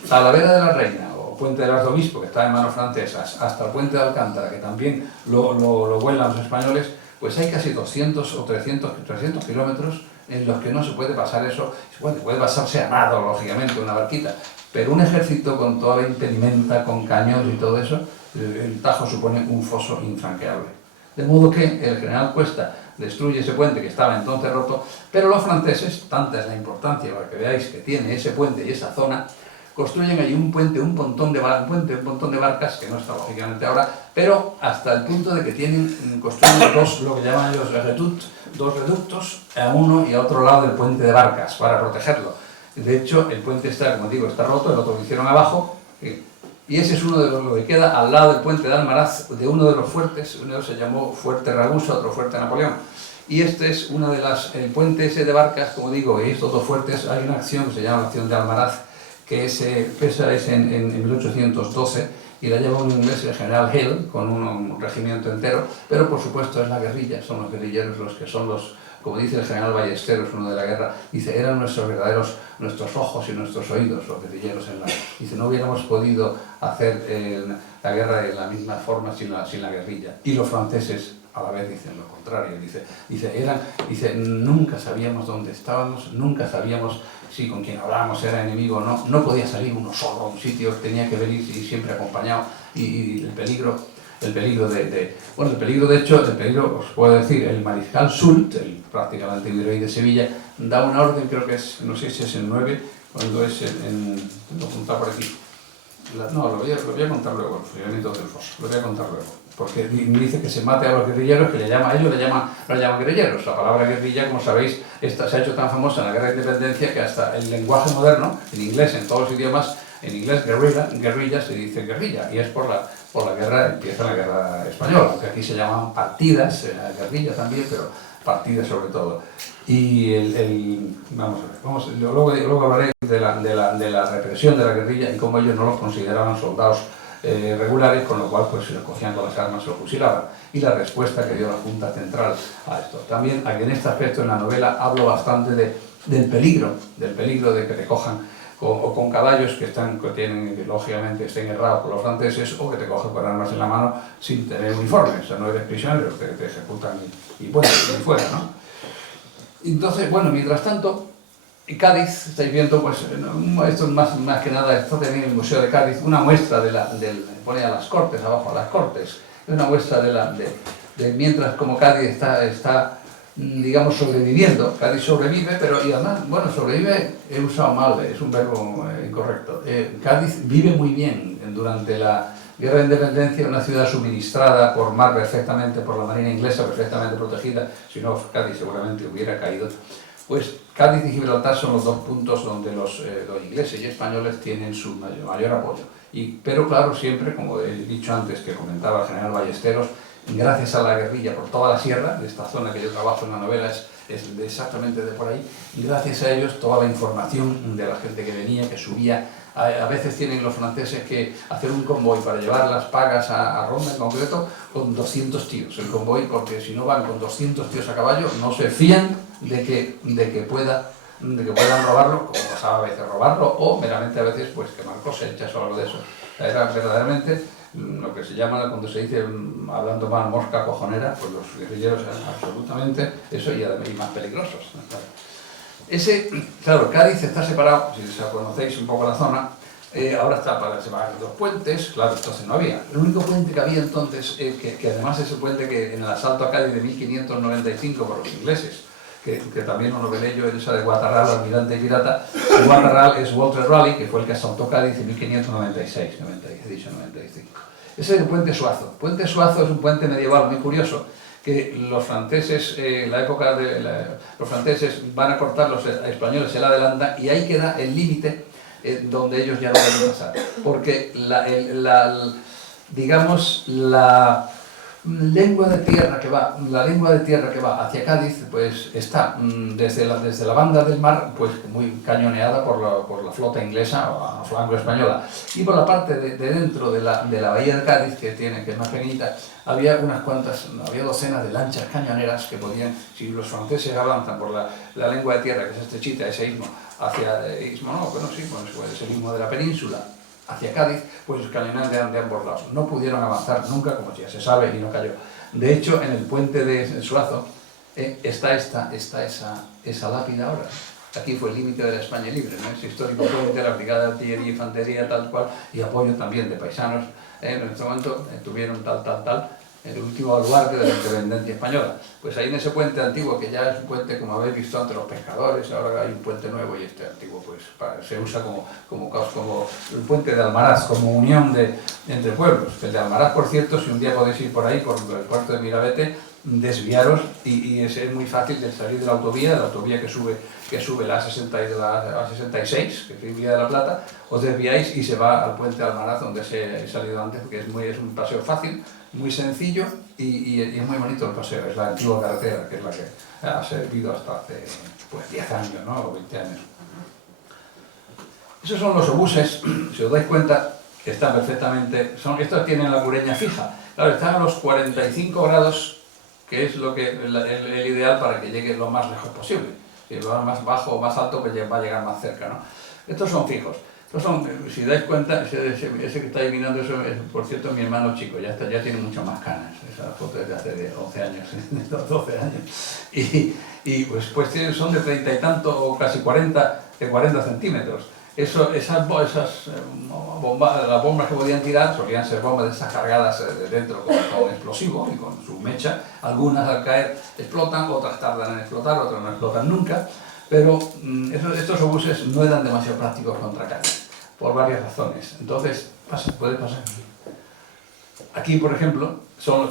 Talavera de la Reina, o Puente del Arzobispo, que está en manos francesas, hasta el Puente de Alcántara, que también lo vuelan los españoles, pues hay casi 200 o 300 kilómetros en los que no se puede pasar eso. Bueno, puede pasarse a nado, lógicamente, una barquita, pero un ejército con toda la impedimenta, con cañones y todo eso, el Tajo supone un foso infranqueable. De modo que el general Cuesta destruye ese puente que estaba entonces roto, pero los franceses, tanta es la importancia para que veáis que tiene ese puente y esa zona, construyen allí un montón de barcas, que no está lógicamente ahora, pero hasta el punto de que construyen lo que llaman ellos dos reductos, a uno y a otro lado del puente de barcas, para protegerlo. De hecho, el puente está, como digo, está roto, el otro lo hicieron abajo, y ese es uno de lo que queda al lado del puente de Almaraz, de uno de los fuertes. Uno se llamó Fuerte Ragusa, otro Fuerte Napoleón. Y este es el puente ese de barcas, como digo, y estos dos fuertes, hay una acción que se llama la acción de Almaraz, que es en 1812, y la lleva un inglés, el general Hill, con un regimiento entero, pero por supuesto es la guerrilla, son los guerrilleros los que son los, como dice el general Ballesteros, uno de la guerra, dice, eran nuestros ojos y nuestros oídos, los guerrilleros dice, no hubiéramos podido hacer la guerra de la misma forma sin la guerrilla. Y los franceses a la vez dicen lo contrario, dice, nunca sabíamos dónde estábamos, nunca sabíamos si con quien hablábamos era enemigo o no, no podía salir uno solo a un sitio, tenía que venir siempre acompañado, y el peligro. el peligro bueno, el peligro, de hecho, os puedo decir, el mariscal Soult, el prácticamente virrey de Sevilla, da una orden, creo que es, no sé si es el 9, cuando es lo apunta por aquí. No, lo voy a contar luego, lo voy a contar luego, porque dice que se mate a los guerrilleros, que ellos lo llaman guerrilleros. La palabra guerrilla, como sabéis, se ha hecho tan famosa en la guerra de independencia que hasta el lenguaje moderno, en inglés, en todos los idiomas, en inglés guerrilla se dice guerrilla, y es por la guerra, empieza la guerra española, aunque aquí se llaman partidas, guerrilla también, pero partidas sobre todo. Y vamos a ver, luego hablaré de la represión de la guerrilla y cómo ellos no los consideraban soldados regulares, con lo cual pues se los cogían con las armas, se los fusilaban. Y la respuesta que dio la Junta Central a esto. También aquí en este aspecto en la novela hablo bastante del peligro de que te cojan con caballos que lógicamente estén errados por los franceses, o que te cogen con armas en la mano sin tener uniforme. O sea, no eres prisionero, te ejecutan y fuera, ¿no? Entonces, bueno, mientras tanto, en Cádiz, estáis viendo, pues, esto es más que nada, está también en el Museo de Cádiz, una muestra pone a las Cortes, abajo a las Cortes, es una muestra de mientras como Cádiz está digamos, sobreviviendo. Cádiz sobrevive, pero, y además, bueno, sobrevive, he usado mal, es un verbo incorrecto. Cádiz vive muy bien durante la Guerra de Independencia, una ciudad suministrada por mar perfectamente, por la marina inglesa perfectamente protegida, si no Cádiz seguramente hubiera caído. Pues Cádiz y Gibraltar son los dos puntos donde los ingleses y españoles tienen su mayor apoyo. Pero claro, siempre, como he dicho antes, que comentaba el general Ballesteros, gracias a la guerrilla por toda la sierra, de esta zona que yo trabajo en la novela es exactamente de por ahí, y gracias a ellos toda la información de la gente que venía, que subía. A veces tienen los franceses que hacer un convoy para llevar las pagas a Ronda en concreto con 200 tíos el convoy, porque si no van con 200 tíos a caballo no se fían de que puedan robarlo, como pasaba a veces robarlo, o meramente a veces pues quemar cosechas o algo de eso. Era verdaderamente lo que se llama, cuando se dice, hablando mal, mosca cojonera, pues los guerrilleros eran absolutamente eso, y más peligrosos. Claro, Cádiz está separado, si conocéis un poco la zona, ahora está para separar dos puentes, claro, entonces no había. El único puente que había entonces, que además es el puente que en el asalto a Cádiz de 1595 por los ingleses, que también lo novelé yo en esa de Guatarral, almirante y pirata. Guatarral es Walter Raleigh, que fue el que asaltó Cádiz en 1596, he dicho 95. Ese es el puente Suazo. Puente Suazo es un puente medieval muy curioso, que los franceses, los franceses van a cortar, los españoles se la adelantan, y ahí queda el límite donde ellos ya no pueden pasar. Porque digamos, la lengua de tierra que va hacia Cádiz, pues está desde la banda del mar, pues muy cañoneada por la flota inglesa o franco-española, y por la parte de dentro de la bahía de Cádiz, que es más pequeñita, había docenas de lanchas cañoneras que podían, si los franceses avanzan por la lengua de tierra, que es estrechita, ese istmo, es el istmo de la península, hacia Cádiz, pues los cañoneros de ambos lados. No pudieron avanzar nunca, como ya se sabe, y no cayó. De hecho, en el puente de Suazo está esa lápida ahora. Aquí fue el límite de la España libre, ¿no? Ese histórico puente, la brigada de artillería y infantería, tal cual, y apoyo también de paisanos. En este momento tuvieron el último baluarte de la independencia española. Pues ahí en ese puente antiguo, que ya es un puente, como habéis visto, ante los pescadores, ahora hay un puente nuevo, y este antiguo pues se usa como el puente de Almaraz, como unión entre pueblos. El de Almaraz, por cierto, si un día podéis ir por ahí, por el puerto de Mirabete, desviaros, y es muy fácil de salir de la autovía que sube la A60 y de la A66, que es Vía de la Plata, os desviáis y se va al puente de Almaraz, donde he salido antes, porque es un paseo fácil, muy sencillo, y es muy bonito el paseo. Es la antigua carretera, que es la que ha servido hasta hace 10 años, ¿no? O 20 años. Esos son los obuses, si os dais cuenta, que están perfectamente, estos tienen la cureña fija. Claro, están a los 45 grados, que es el ideal para que llegue lo más lejos posible. Si va más bajo o más alto, pues va a llegar más cerca, ¿no? Estos son fijos. Estos son, si dais cuenta, ese que estáis mirando, eso es, por cierto, mi hermano chico, ya tiene muchas más canas. Esa foto es de hace 11 años, 12 años. Y pues son de 30 y tanto, o casi 40 centímetros. Esas bombas, las bombas que podían tirar solían ser bombas de esas cargadas de dentro con explosivo y con su mecha. Algunas al caer explotan, otras tardan en explotar, otras no explotan nunca. Pero estos obuses no eran demasiado prácticos contra Cádiz, por varias razones. Entonces, puede pasar. Aquí, por ejemplo,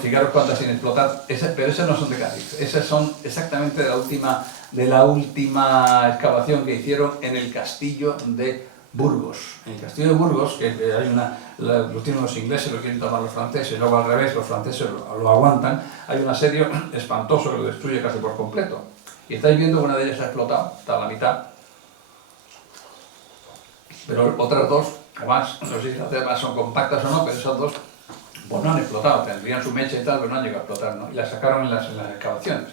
fijaros cuántas sin explotar, pero esas no son de Cádiz, esas son exactamente de la última excavación que hicieron en el castillo de Burgos. En el castillo de Burgos, que hay lo tienen los ingleses, lo quieren tomar los franceses, luego al revés, los franceses lo aguantan, hay un asedio espantoso que lo destruye casi por completo. Y estáis viendo que una de ellas ha explotado, está a la mitad, pero otras dos, o más, no sé si las demás son compactas o no, pero esas dos pues no han explotado, tendrían su mecha y tal, pero no han llegado a explotar, ¿no? Y las sacaron en las excavaciones.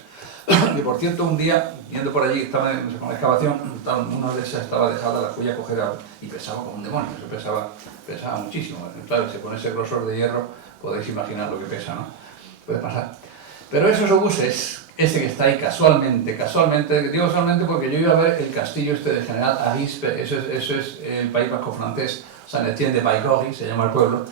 Y por cierto, un día, yendo por allí, estaba con la excavación, una de esas estaba dejada, la fui a coger y pesaba como un demonio, pesaba muchísimo. Claro, si con ese grosor de hierro podéis imaginar lo que pesa, ¿no? Puede pasar. Pero esos obuses, ese que está ahí casualmente, digo casualmente porque yo iba a ver el castillo de General Arispe, eso es el País Vasco francés, Saint-Étienne de Baigorry, se llama el pueblo.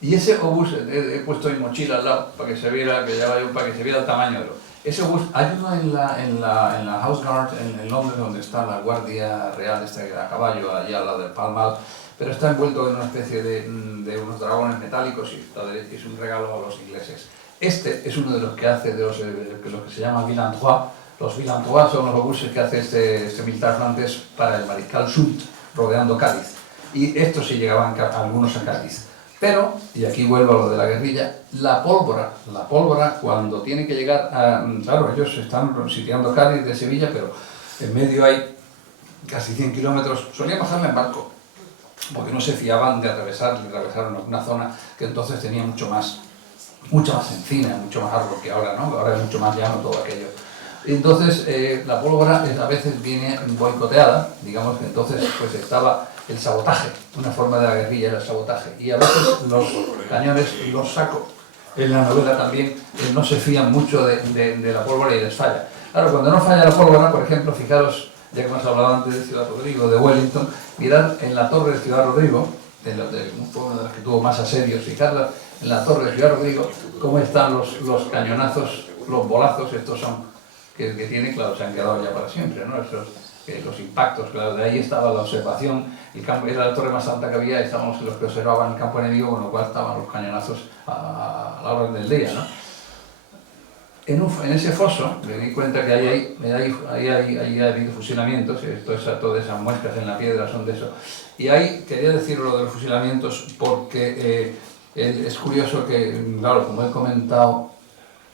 Y ese obús, he puesto mi mochila al lado para que se viera, para que se viera el tamaño de lo. Ese obús, hay uno en la House Guard en Londres, donde está la Guardia Real a caballo, allá al lado del Pall Mall, pero está envuelto en una especie de unos dragones metálicos y es un regalo a los ingleses. Este es uno de los que hace, de los que se llama Villantrois. Los Villantrois son los obuses que hace este militar francés para el mariscal Soult, rodeando Cádiz. Y estos sí llegaban algunos a Cádiz. Pero, y aquí vuelvo a lo de la guerrilla, la pólvora cuando tiene que llegar a... Claro, ellos están sitiando Cádiz de Sevilla, pero en medio hay casi 100 kilómetros. Solían bajarla en barco, porque no se fiaban de atravesar una zona que entonces tenía mucho más encina, mucho más árbol que ahora, ¿no? Ahora es mucho más llano todo aquello. Entonces, la pólvora a veces viene boicoteada, digamos que entonces pues estaba el sabotaje, una forma de la guerrilla era el sabotaje, y a veces los cañones los saco. En la novela también no se fían mucho de la pólvora y les falla. Claro, cuando no falla la pólvora, por ejemplo, fijaros, ya que hemos hablado antes de Ciudad Rodrigo, de Wellington, mirad en la torre de Ciudad Rodrigo, fue una de las que tuvo más asedios, fijaros en la torre de Ciudad Rodrigo, cómo están los cañonazos, los bolazos, estos son que tiene, claro, se han quedado ya para siempre, ¿no? Los impactos, claro, de ahí estaba la observación, el campo era la torre más alta que había, estábamos los que observaban el campo enemigo, con lo cual estaban los cañonazos a la hora del día, ¿no? En ese foso me di cuenta que ahí ha habido fusilamientos, todas esas muescas en la piedra son de eso. Y ahí quería decir lo de los fusilamientos porque es curioso que, claro, como he comentado,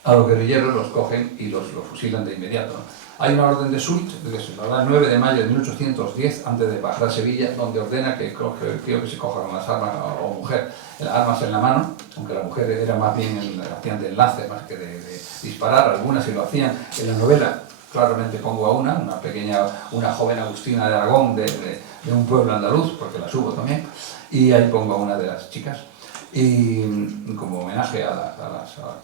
a los guerrilleros los cogen y los fusilan de inmediato, ¿no? Hay una orden de Soult, que se lo da el 9 de mayo de 1810, antes de bajar a Sevilla, donde ordena que se cojan las armas o mujer, las armas en la mano, aunque la mujer era más bien hacían de enlace más que de disparar, algunas sí lo hacían. En la novela claramente pongo a una joven Agustina de Aragón de un pueblo andaluz, porque la subo también, y ahí pongo a una de las chicas, y como homenaje a las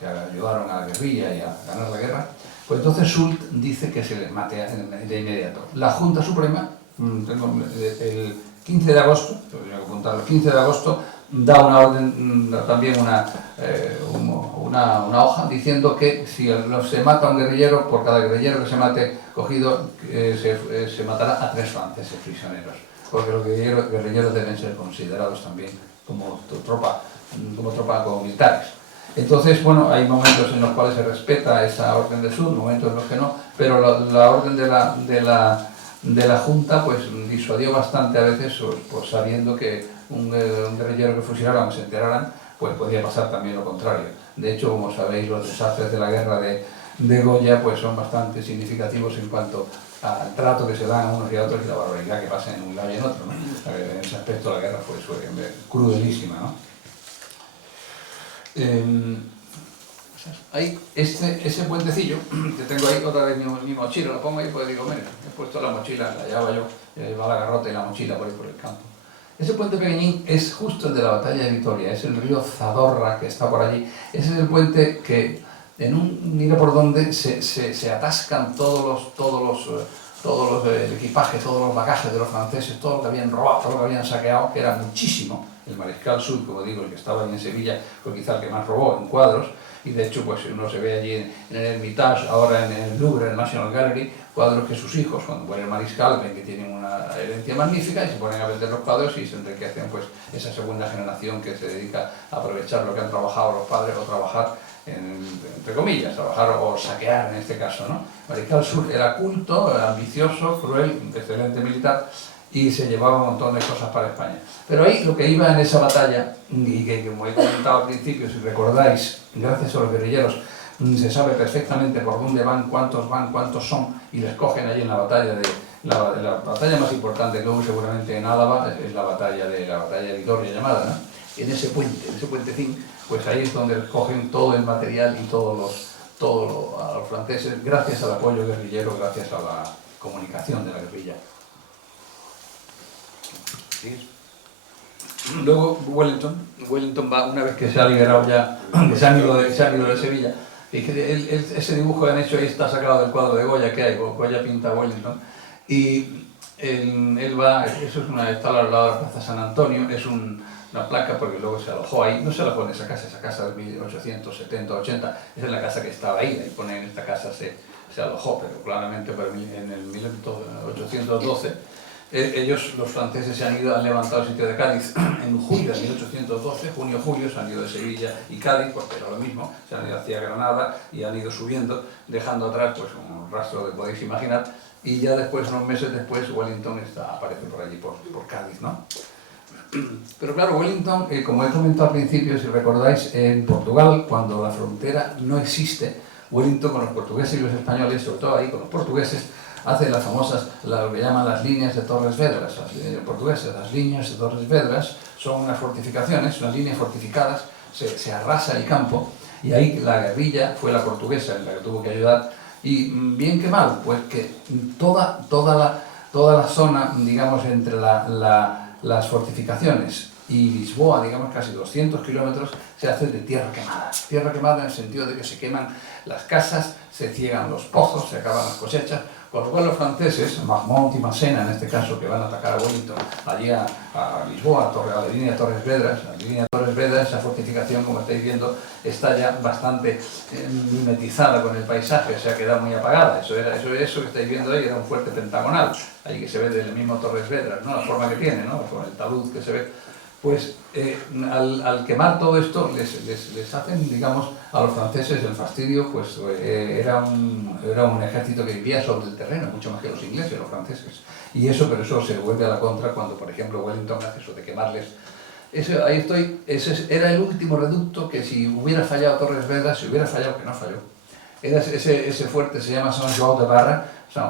que ayudaron a la guerrilla y a ganar la guerra. Pues entonces Soult dice que se les mate de inmediato. La Junta Suprema, el 15 de agosto, tengo que apuntar, el 15 de agosto, da una orden, también una hoja, diciendo que si se mata a un guerrillero, por cada guerrillero que se mate cogido, se matará a 3 franceses prisioneros, porque los guerrilleros deben ser considerados también como tropa militares. Entonces, bueno, hay momentos en los cuales se respeta esa orden de Soult, momentos en los que no, pero la orden de la Junta pues disuadió bastante a veces, pues sabiendo que un guerrillero que fusilaran o se enteraran, pues podía pasar también lo contrario. De hecho, como sabéis, los desastres de la guerra de Goya pues son bastante significativos en cuanto al trato que se dan a unos y a otros y la barbaridad que pasa en un lado y en otro, ¿no? En ese aspecto la guerra fue crudelísima, ¿no? Ahí, ese puentecillo que tengo ahí, otra vez mi mochila, lo pongo ahí, pues digo, mira, he puesto la mochila, la llevaba yo, y va la garrota y la mochila por ahí por el campo. Ese puente pequeñín es justo el de la batalla de Vitoria, es el río Zadorra que está por allí. Ese es el puente que, mira por dónde, se atascan todos el equipaje, todos los bagajes de los franceses, todo lo que habían robado, todo lo que habían saqueado, que era muchísimo. El mariscal Soult, como digo, el que estaba allí en Sevilla, fue quizá el que más robó en cuadros, y de hecho pues uno se ve allí en el Hermitage, ahora en el Louvre, en el National Gallery, cuadros que sus hijos, cuando muere el mariscal, ven que tienen una herencia magnífica y se ponen a vender los cuadros y se enriquecen pues esa segunda generación que se dedica a aprovechar lo que han trabajado los padres o trabajar, entre comillas, trabajar o saquear en este caso, ¿no? Mariscal Soult era culto, ambicioso, cruel, excelente militar, y se llevaba un montón de cosas para España. Pero ahí lo que iba en esa batalla, y que como he comentado al principio, si recordáis, gracias a los guerrilleros, se sabe perfectamente por dónde van, cuántos son, y les cogen allí en la batalla la batalla más importante que hubo seguramente en Álava, es la batalla de Vitoria llamada, ¿no? En ese puentecín, pues ahí es donde les cogen todo el material y a los franceses, gracias al apoyo guerrillero, gracias a la comunicación de la guerrilla. Luego Wellington va, una vez que se ha liberado ya, que se han ido de Sevilla, y que ese dibujo que han hecho ahí está sacado del cuadro de Goya que hay, Goya pinta Wellington, y él va, eso es está al lado de la Plaza San Antonio, es una placa porque luego se alojó ahí, no se alojó en esa casa de 1870-80, esa es la casa que estaba ahí pone en esta casa se alojó, pero claramente en el 1812, ellos, los franceses, han levantado el sitio de Cádiz en julio de 1812, junio-julio, se han ido de Sevilla y Cádiz, porque era lo mismo, se han ido hacia Granada y han ido subiendo, dejando atrás pues un rastro que podéis imaginar, y ya después, unos meses después, Wellington aparece por allí, por Cádiz, ¿no? Pero claro, Wellington, como he comentado al principio, si recordáis, en Portugal, cuando la frontera no existe, Wellington con los portugueses y los españoles, sobre todo ahí con los portugueses, hace las famosas, lo que llaman las líneas de Torres Vedras, portuguesas. Las líneas de Torres Vedras son unas fortificaciones, unas líneas fortificadas, se arrasa el campo, y ahí la guerrilla fue la portuguesa en la que tuvo que ayudar, y bien que mal, pues que toda la zona, digamos, entre las fortificaciones y Lisboa, digamos casi 200 kilómetros, se hace de tierra quemada en el sentido de que se queman las casas, se ciegan los pozos, se acaban las cosechas, con lo cual los franceses, Marmont y Massena en este caso, que van a atacar a Wellington, allí a Lisboa, a la línea de Torres Vedras, esa fortificación, como estáis viendo, está ya bastante mimetizada con el paisaje, se ha quedado muy apagada. Eso que estáis viendo ahí era un fuerte pentagonal, ahí que se ve del mismo Torres Vedras, ¿no? La forma que tiene, ¿no? Con el talud que se ve. Pues al quemar todo esto les hacen, digamos, a los franceses el fastidio, pues era un ejército que vivía sobre el terreno, mucho más que los ingleses, los franceses. Pero eso se vuelve a la contra cuando, por ejemplo, Wellington hace eso de quemarles. Ese era el último reducto que, si hubiera fallado Torres Vedras, si hubiera fallado, que no falló, era ese fuerte, se llama San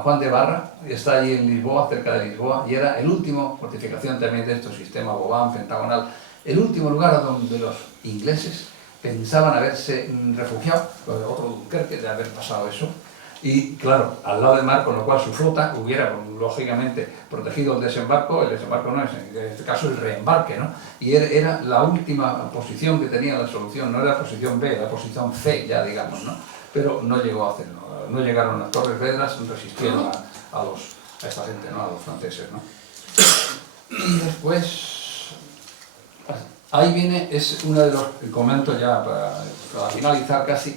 Juan de Barra, está allí en Lisboa, cerca de Lisboa, y era el último, fortificación también de estos sistema Vauban, pentagonal, el último lugar donde los ingleses pensaban haberse refugiado, otro Dunkerque, de haber pasado eso, y claro, al lado del mar, con lo cual su flota hubiera, lógicamente, protegido el desembarco no es, en este caso, el reembarque, ¿no? Y era la última posición que tenía la solución, no era la posición B, la posición C, ya digamos, ¿no? Pero no llegó a hacerlo. No llegaron las Torres Vedras, resistieron a esta gente, ¿no? A los franceses, ¿no? Y después, ahí viene, es uno de los, comento ya para finalizar casi,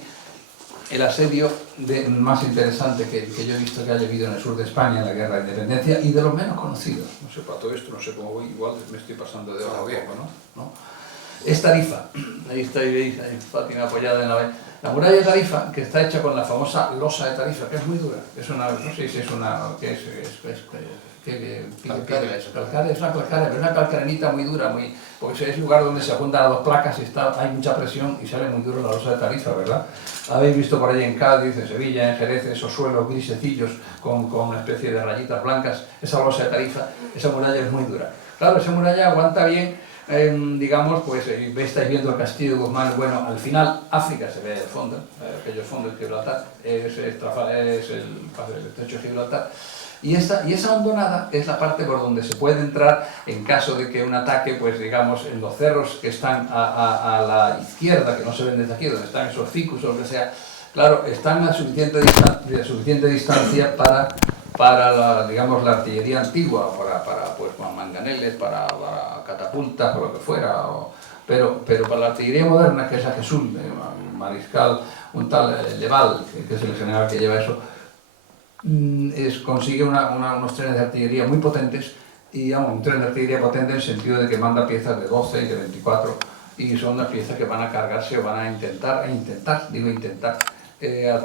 el asedio más interesante que yo he visto que haya habido en el sur de España, en la Guerra de Independencia, y de los menos conocidos. No sé, para todo esto, no sé cómo voy, igual me estoy pasando de hora o viejo, ¿no? Es Tarifa. Ahí estáis, ahí Fátima apoyada en la muralla de Tarifa, que está hecha con la famosa losa de Tarifa, que es muy dura. Es una, no sé si es una, ¿qué es? Calcárea, es una calcárea, pero es una calcarenita muy dura, porque es el lugar donde se juntan las dos placas y hay mucha presión y sale muy duro la losa de Tarifa, ¿verdad? Habéis visto por allí en Cádiz, en Sevilla, en Jerez, esos suelos grisecillos con una especie de rayitas blancas, esa losa de Tarifa, esa muralla es muy dura. Claro, esa muralla aguanta bien, digamos, pues estáis viendo el castillo de Guzmán. Bueno, al final África se ve de fondo, aquellos fondos de Gibraltar, es el estrecho de Gibraltar, y esa hondonada es la parte por donde se puede entrar en caso de que un ataque, pues digamos, en los cerros que están a la izquierda, que no se ven desde aquí, donde están esos ficus o lo que sea, claro, están a suficiente distancia para para digamos, la artillería antigua, para pues, manganeles, para catapultas o lo que fuera, pero para la artillería moderna, que es la Jesús, mariscal, un tal Leval, que es el general que lleva eso, consigue unos trenes de artillería muy potentes, y un tren de artillería potente en el sentido de que manda piezas de 12 y de 24, y son las piezas que van a cargarse o van a intentar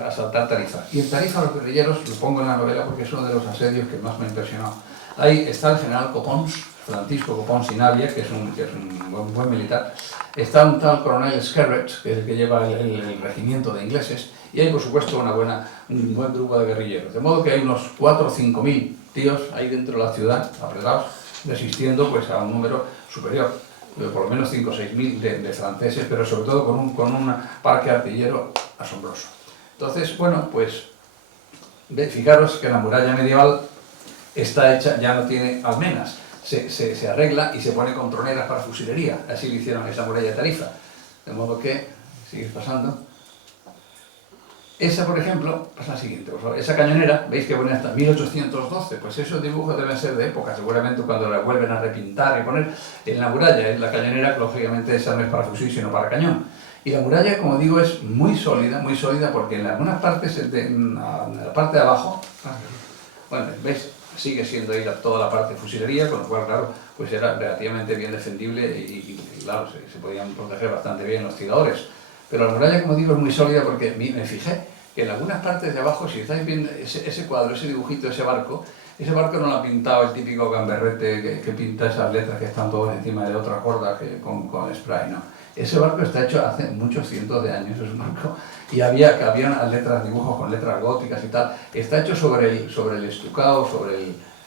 asaltar Tarifa. Y en Tarifa los guerrilleros, lo pongo en la novela porque es uno de los asedios que más me ha impresionado. Ahí está el general Copons, Francisco Copons y Navia, que es un buen militar. Está un tal coronel Skerrett, que es el que lleva el regimiento de ingleses, y hay por supuesto un buen grupo de guerrilleros. De modo que hay unos 4 o 5 mil tíos ahí dentro de la ciudad, apretados, resistiendo pues, a un número superior, por lo menos 5 o 6 mil de franceses, pero sobre todo con un parque artillero asombroso. Entonces, bueno, pues fijaros que la muralla medieval está hecha, ya no tiene almenas, se arregla y se pone con troneras para fusilería. Así lo hicieron esa muralla de Tarifa. De modo que, sigues pasando. Esa, por ejemplo, es la siguiente. Por favor. Esa cañonera, veis que pone hasta 1812, pues esos dibujos deben ser de época, seguramente cuando la vuelven a repintar y poner en la muralla. La cañonera, lógicamente, esa no es para fusil, sino para cañón. Y la muralla, como digo, es muy sólida porque en algunas partes, en la parte de abajo, bueno, veis, sigue siendo ahí toda la parte de fusilería, con lo cual, claro, pues era relativamente bien defendible y claro, se podían proteger bastante bien los tiradores. Pero la muralla, como digo, es muy sólida porque me fijé que en algunas partes de abajo, si estáis viendo ese cuadro, ese dibujito, ese barco no lo ha pintado el típico gamberrete que pinta esas letras que están todas encima de otras gordas con spray, ¿no? Ese barco está hecho hace muchos cientos de años, es un barco, y había dibujos con letras góticas y tal. Está hecho sobre el estucado,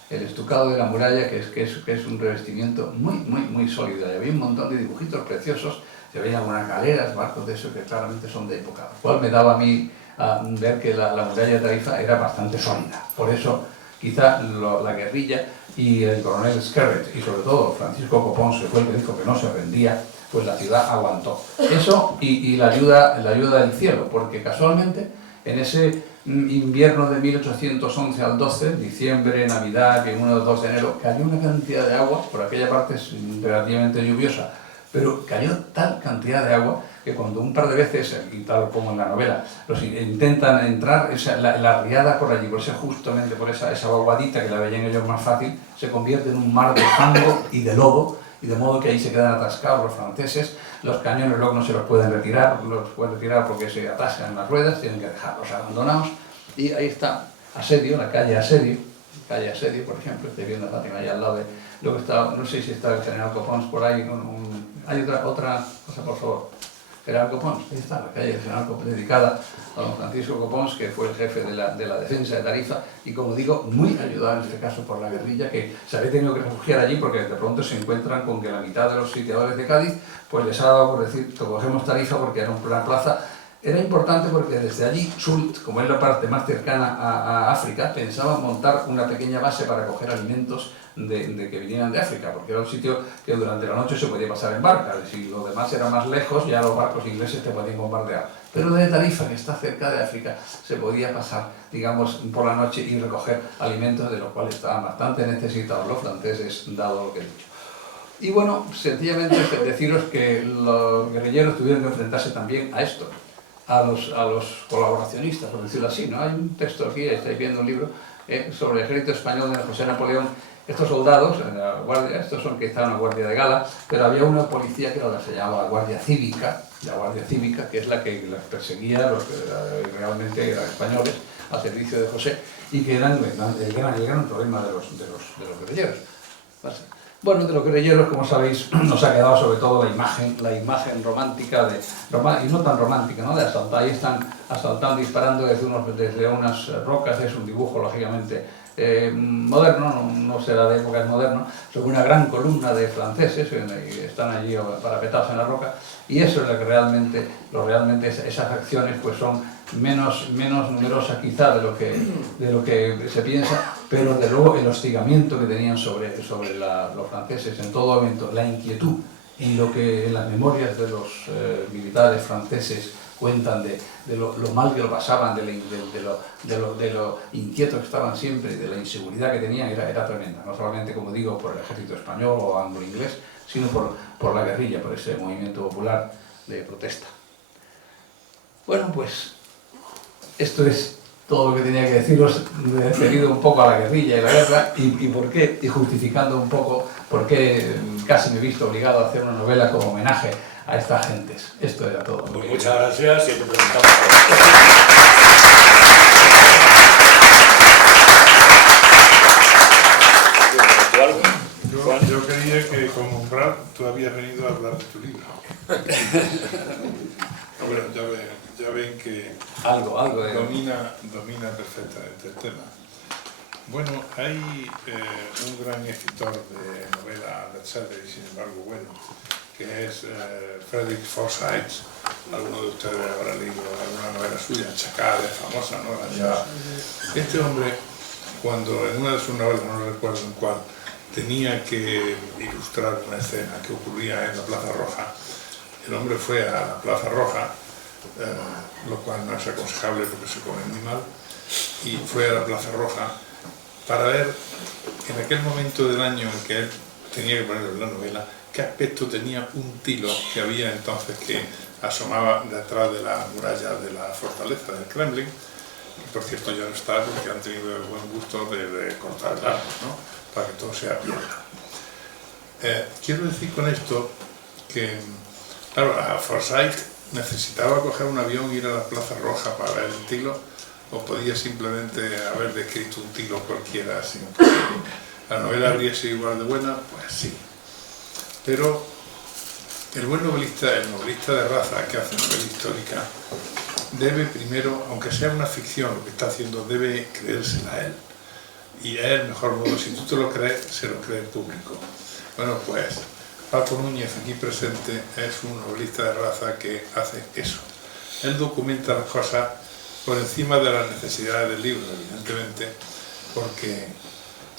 el estucado de la muralla, que es un revestimiento muy sólido. Y había un montón de dibujitos preciosos, se veían algunas galeras, barcos de esos que claramente son de época, lo cual me daba a mí a ver que la muralla de Tarifa era bastante sólida. Por eso, quizá la guerrilla y el coronel Skerrett, y sobre todo Francisco Copons, que fue el que dijo que no se rendía, pues la ciudad aguantó. Eso y la ayuda del cielo, porque casualmente en ese invierno de 1811 al 12, diciembre, Navidad, que 1 o 2 de enero, cayó una cantidad de agua, por aquella parte es relativamente lluviosa, pero cayó tal cantidad de agua que cuando un par de veces, y tal como en la novela, los intentan entrar, la riada por allí, justamente por esa vaguadita que la veían ellos más fácil, se convierte en un mar de fango y de lodo, y de modo que ahí se quedan atascados los franceses. Los cañones luego no se los pueden retirar porque se atascan las ruedas, tienen que dejarlos abandonados, y ahí está Asedio, la calle Asedio, por ejemplo, estoy viendo a Fátima ahí al lado de... Luego está, no sé si está el general Copons por ahí, hay otra cosa, por favor. General Copons, ahí está la calle del general Copons, dedicada a don Francisco Copons, que fue el jefe de la defensa de Tarifa, y como digo, muy ayudado en este caso por la guerrilla, que se había tenido que refugiar allí porque de pronto se encuentran con que la mitad de los sitiadores de Cádiz pues les ha dado por decir que cogemos Tarifa porque era una plaza. Era importante porque desde allí Soult, como es la parte más cercana a África, pensaba montar una pequeña base para coger alimentos que vinieran de África, porque era un sitio que durante la noche se podía pasar en barca. Si lo demás era más lejos, ya los barcos ingleses te podían bombardear. Pero de Tarifa, que está cerca de África, se podía pasar, digamos, por la noche y recoger alimentos de los cuales estaban bastante necesitados los franceses, dado lo que he dicho. Y bueno, sencillamente deciros que los guerrilleros tuvieron que enfrentarse también a esto, a los colaboracionistas, por decirlo así, ¿no? Hay un texto aquí, estáis viendo un libro sobre el ejército español de José Napoleón. Estos soldados, la guardia, estos son que estaban en la guardia de gala, pero había una policía que se llamaba la guardia cívica, que es la que las perseguía, los que realmente eran españoles, al servicio de José, y que eran el gran problema de los guerrilleros. Bueno, de los guerrilleros, como sabéis, nos ha quedado sobre todo la imagen romántica, y no tan romántica, ¿no? De asaltar. Ahí están asaltando, disparando desde unas rocas. Es un dibujo, lógicamente, moderno, no será de época, es moderno, sobre una gran columna de franceses que están allí parapetados en la roca, y eso es lo que realmente esas acciones pues son menos numerosas quizá de lo que se piensa, pero de luego el hostigamiento que tenían sobre los franceses en todo momento, la inquietud en las memorias de los militares franceses cuentan de lo mal que lo pasaban, de lo inquietos que estaban siempre, de la inseguridad que tenían, era tremenda. No solamente, como digo, por el ejército español o anglo-inglés, sino por la guerrilla, por ese movimiento popular de protesta. Bueno, pues esto es todo lo que tenía que deciros, referido un poco a la guerrilla y la guerra, y por qué, y justificando un poco por qué casi me he visto obligado a hacer una novela como homenaje a estas gentes. Esto era todo. Pues muchas gracias y te preguntamos. Yo creía que con Umbral tú habías venido a hablar de tu libro. Bueno, ya ven que Algo de... domina perfectamente el tema. Bueno, hay un gran escritor de novela bestseller y sin embargo bueno, que es Frederick Forsyth. Alguno de ustedes habrá leído alguna novela suya, Chacal, es famosa, ¿no? Este hombre, cuando en una de sus novelas, no recuerdo en cuál, tenía que ilustrar una escena que ocurría en la Plaza Roja, el hombre fue a la Plaza Roja, lo cual no es aconsejable porque se come muy mal, y fue a la Plaza Roja para ver en aquel momento del año en que él tenía que ponerlo en la novela, qué aspecto tenía un tilo que había entonces que asomaba detrás de la muralla de la fortaleza del Kremlin, y por cierto ya no está porque han tenido el buen gusto de cortar el árbol, ¿no? Para que todo sea piedra. Quiero decir con esto que, claro, a Forsyth necesitaba coger un avión e ir a la Plaza Roja para ver el tilo, o podía simplemente haber descrito un tilo cualquiera así. ¿La novela habría sido igual de buena? Pues sí. Pero el buen novelista, el novelista de raza que hace novela histórica, debe primero, aunque sea una ficción lo que está haciendo, debe creérsela a él. Y es el mejor modo, si tú te lo crees, se lo cree el público. Bueno, pues Paco Núñez, aquí presente, es un novelista de raza que hace eso. Él documenta las cosas por encima de las necesidades del libro, evidentemente, porque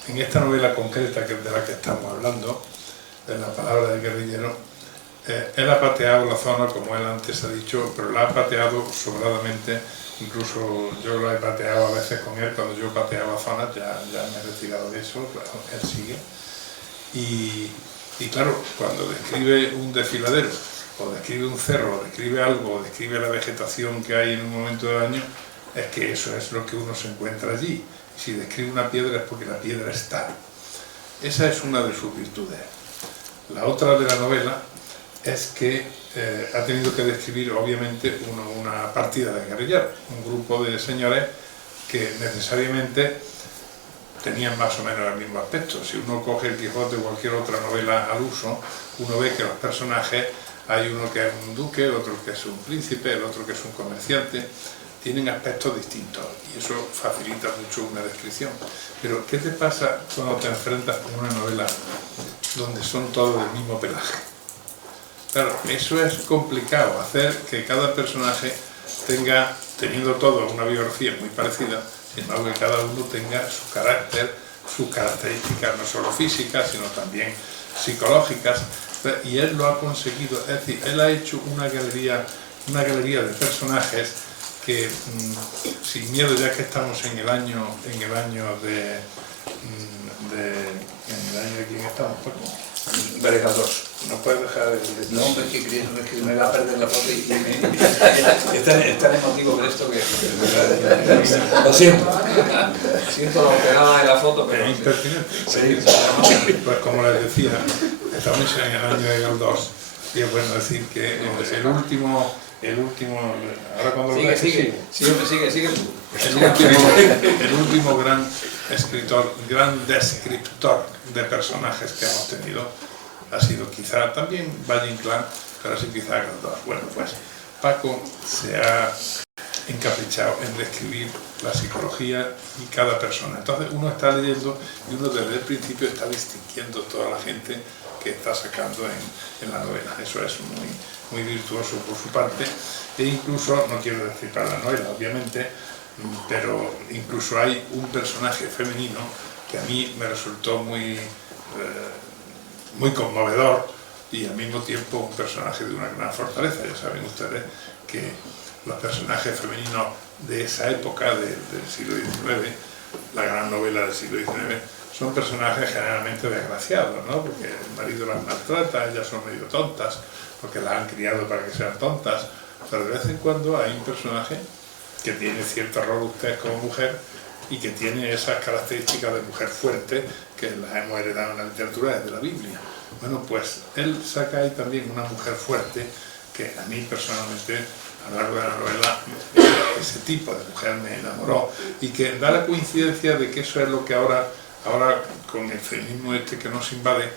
en esta novela concreta que es de la que estamos hablando, de La palabra del guerrillero, él ha pateado la zona, como él antes ha dicho, pero la ha pateado sobradamente. Incluso yo la he pateado a veces con él, cuando yo pateaba zonas, ya me he retirado de eso, pero él sigue. Y claro, cuando describe un desfiladero, o describe un cerro, o describe algo, o describe la vegetación que hay en un momento del año, es que eso es lo que uno se encuentra allí. Y si describe una piedra es porque la piedra está. Esa es una de sus virtudes. La otra de la novela es que ha tenido que describir obviamente una partida de guerrilleros, un grupo de señores que necesariamente tenían más o menos el mismo aspecto. Si uno coge el Quijote o cualquier otra novela al uso, uno ve que los personajes, hay uno que es un duque, otro que es un príncipe, el otro que es un comerciante, tienen aspectos distintos y eso facilita mucho una descripción. Pero ¿qué te pasa cuando te enfrentas con una novela donde son todos del mismo pelaje? Claro, eso es complicado, hacer que cada personaje tenga, teniendo todo una biografía muy parecida, sin embargo que cada uno tenga su carácter, sus características no solo físicas, sino también psicológicas, y él lo ha conseguido. Es decir, él ha hecho una galería de personajes que, sin miedo, ya que estamos en el año de quién estamos, Paco. Vale, Carlos. No puedes dejar el... No, es que me va a perder la foto y es tan emotivo con esto que lo siento. Siento la operada de la foto, pero... Es impertinente. Sí. Pues como les decía, estamos en el año de Galdós y es bueno decir que el último, ahora cuando lo Sigue. el último gran escritor, gran descriptor de personajes que hemos tenido ha sido quizá también Valle Inclán, pero sí quizá Galdós. Bueno, pues Paco se ha encaprichado en describir la psicología y cada persona. Entonces uno está leyendo y uno desde el principio está distinguiendo toda la gente que está sacando en la novela. Eso es muy virtuoso por su parte, e incluso, no quiero destripar la novela obviamente, pero incluso hay un personaje femenino que a mí me resultó muy conmovedor y al mismo tiempo un personaje de una gran fortaleza. Ya saben ustedes que los personajes femeninos de esa época, del siglo XIX, la gran novela del siglo XIX, son personajes generalmente desgraciados, ¿no? Porque el marido las maltrata, ellas son medio tontas, porque las han criado para que sean tontas, pero de vez en cuando hay un personaje que tiene cierta robustez como mujer y que tiene esas características de mujer fuerte que las hemos heredado en la literatura desde la Biblia. Bueno, pues él saca ahí también una mujer fuerte que a mí personalmente, a lo largo de la novela, ese tipo de mujer me enamoró, y que da la coincidencia de que eso es lo que ahora con el feminismo este que nos invade,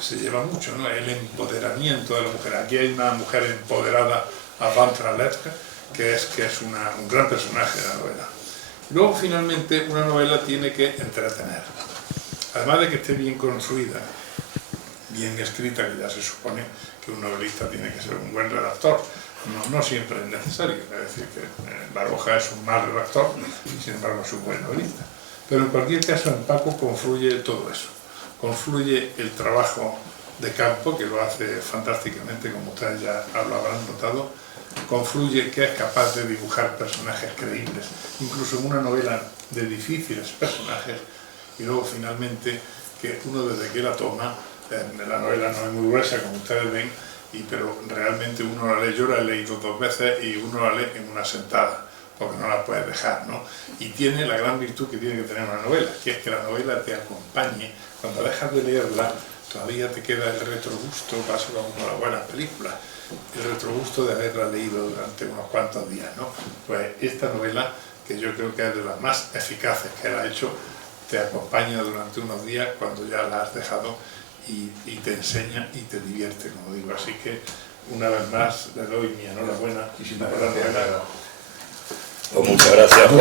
se lleva mucho, ¿no? El empoderamiento de la mujer. Aquí hay una mujer empoderada, avant la lettre, que es un gran personaje de la novela. Luego, finalmente, una novela tiene que entretener. Además de que esté bien construida, bien escrita, que ya se supone que un novelista tiene que ser un buen redactor. No siempre es necesario, es decir, que Baroja es un mal redactor y sin embargo es un buen novelista. Pero en cualquier caso en Paco confluye todo eso. Confluye el trabajo de campo, que lo hace fantásticamente, como ustedes ya lo habrán notado. Confluye que es capaz de dibujar personajes creíbles, incluso en una novela de difíciles personajes. Y luego finalmente que uno desde que la toma, la novela no es muy gruesa como ustedes ven, pero realmente uno la lee. Yo la he leído 2 veces y uno la lee en una sentada, porque no la puedes dejar, ¿no? Y tiene la gran virtud que tiene que tener una novela, que es que la novela te acompañe. Cuando dejas de leerla, todavía te queda el retrogusto, pasa como las buenas películas, el retrogusto de haberla leído durante unos cuantos días, ¿no? Pues esta novela, que yo creo que es de las más eficaces que él ha hecho, te acompaña durante unos días cuando ya la has dejado y te enseña y te divierte, como digo. Así que, una vez más, le doy mi enhorabuena y sin la novela. Pues muchas gracias. Con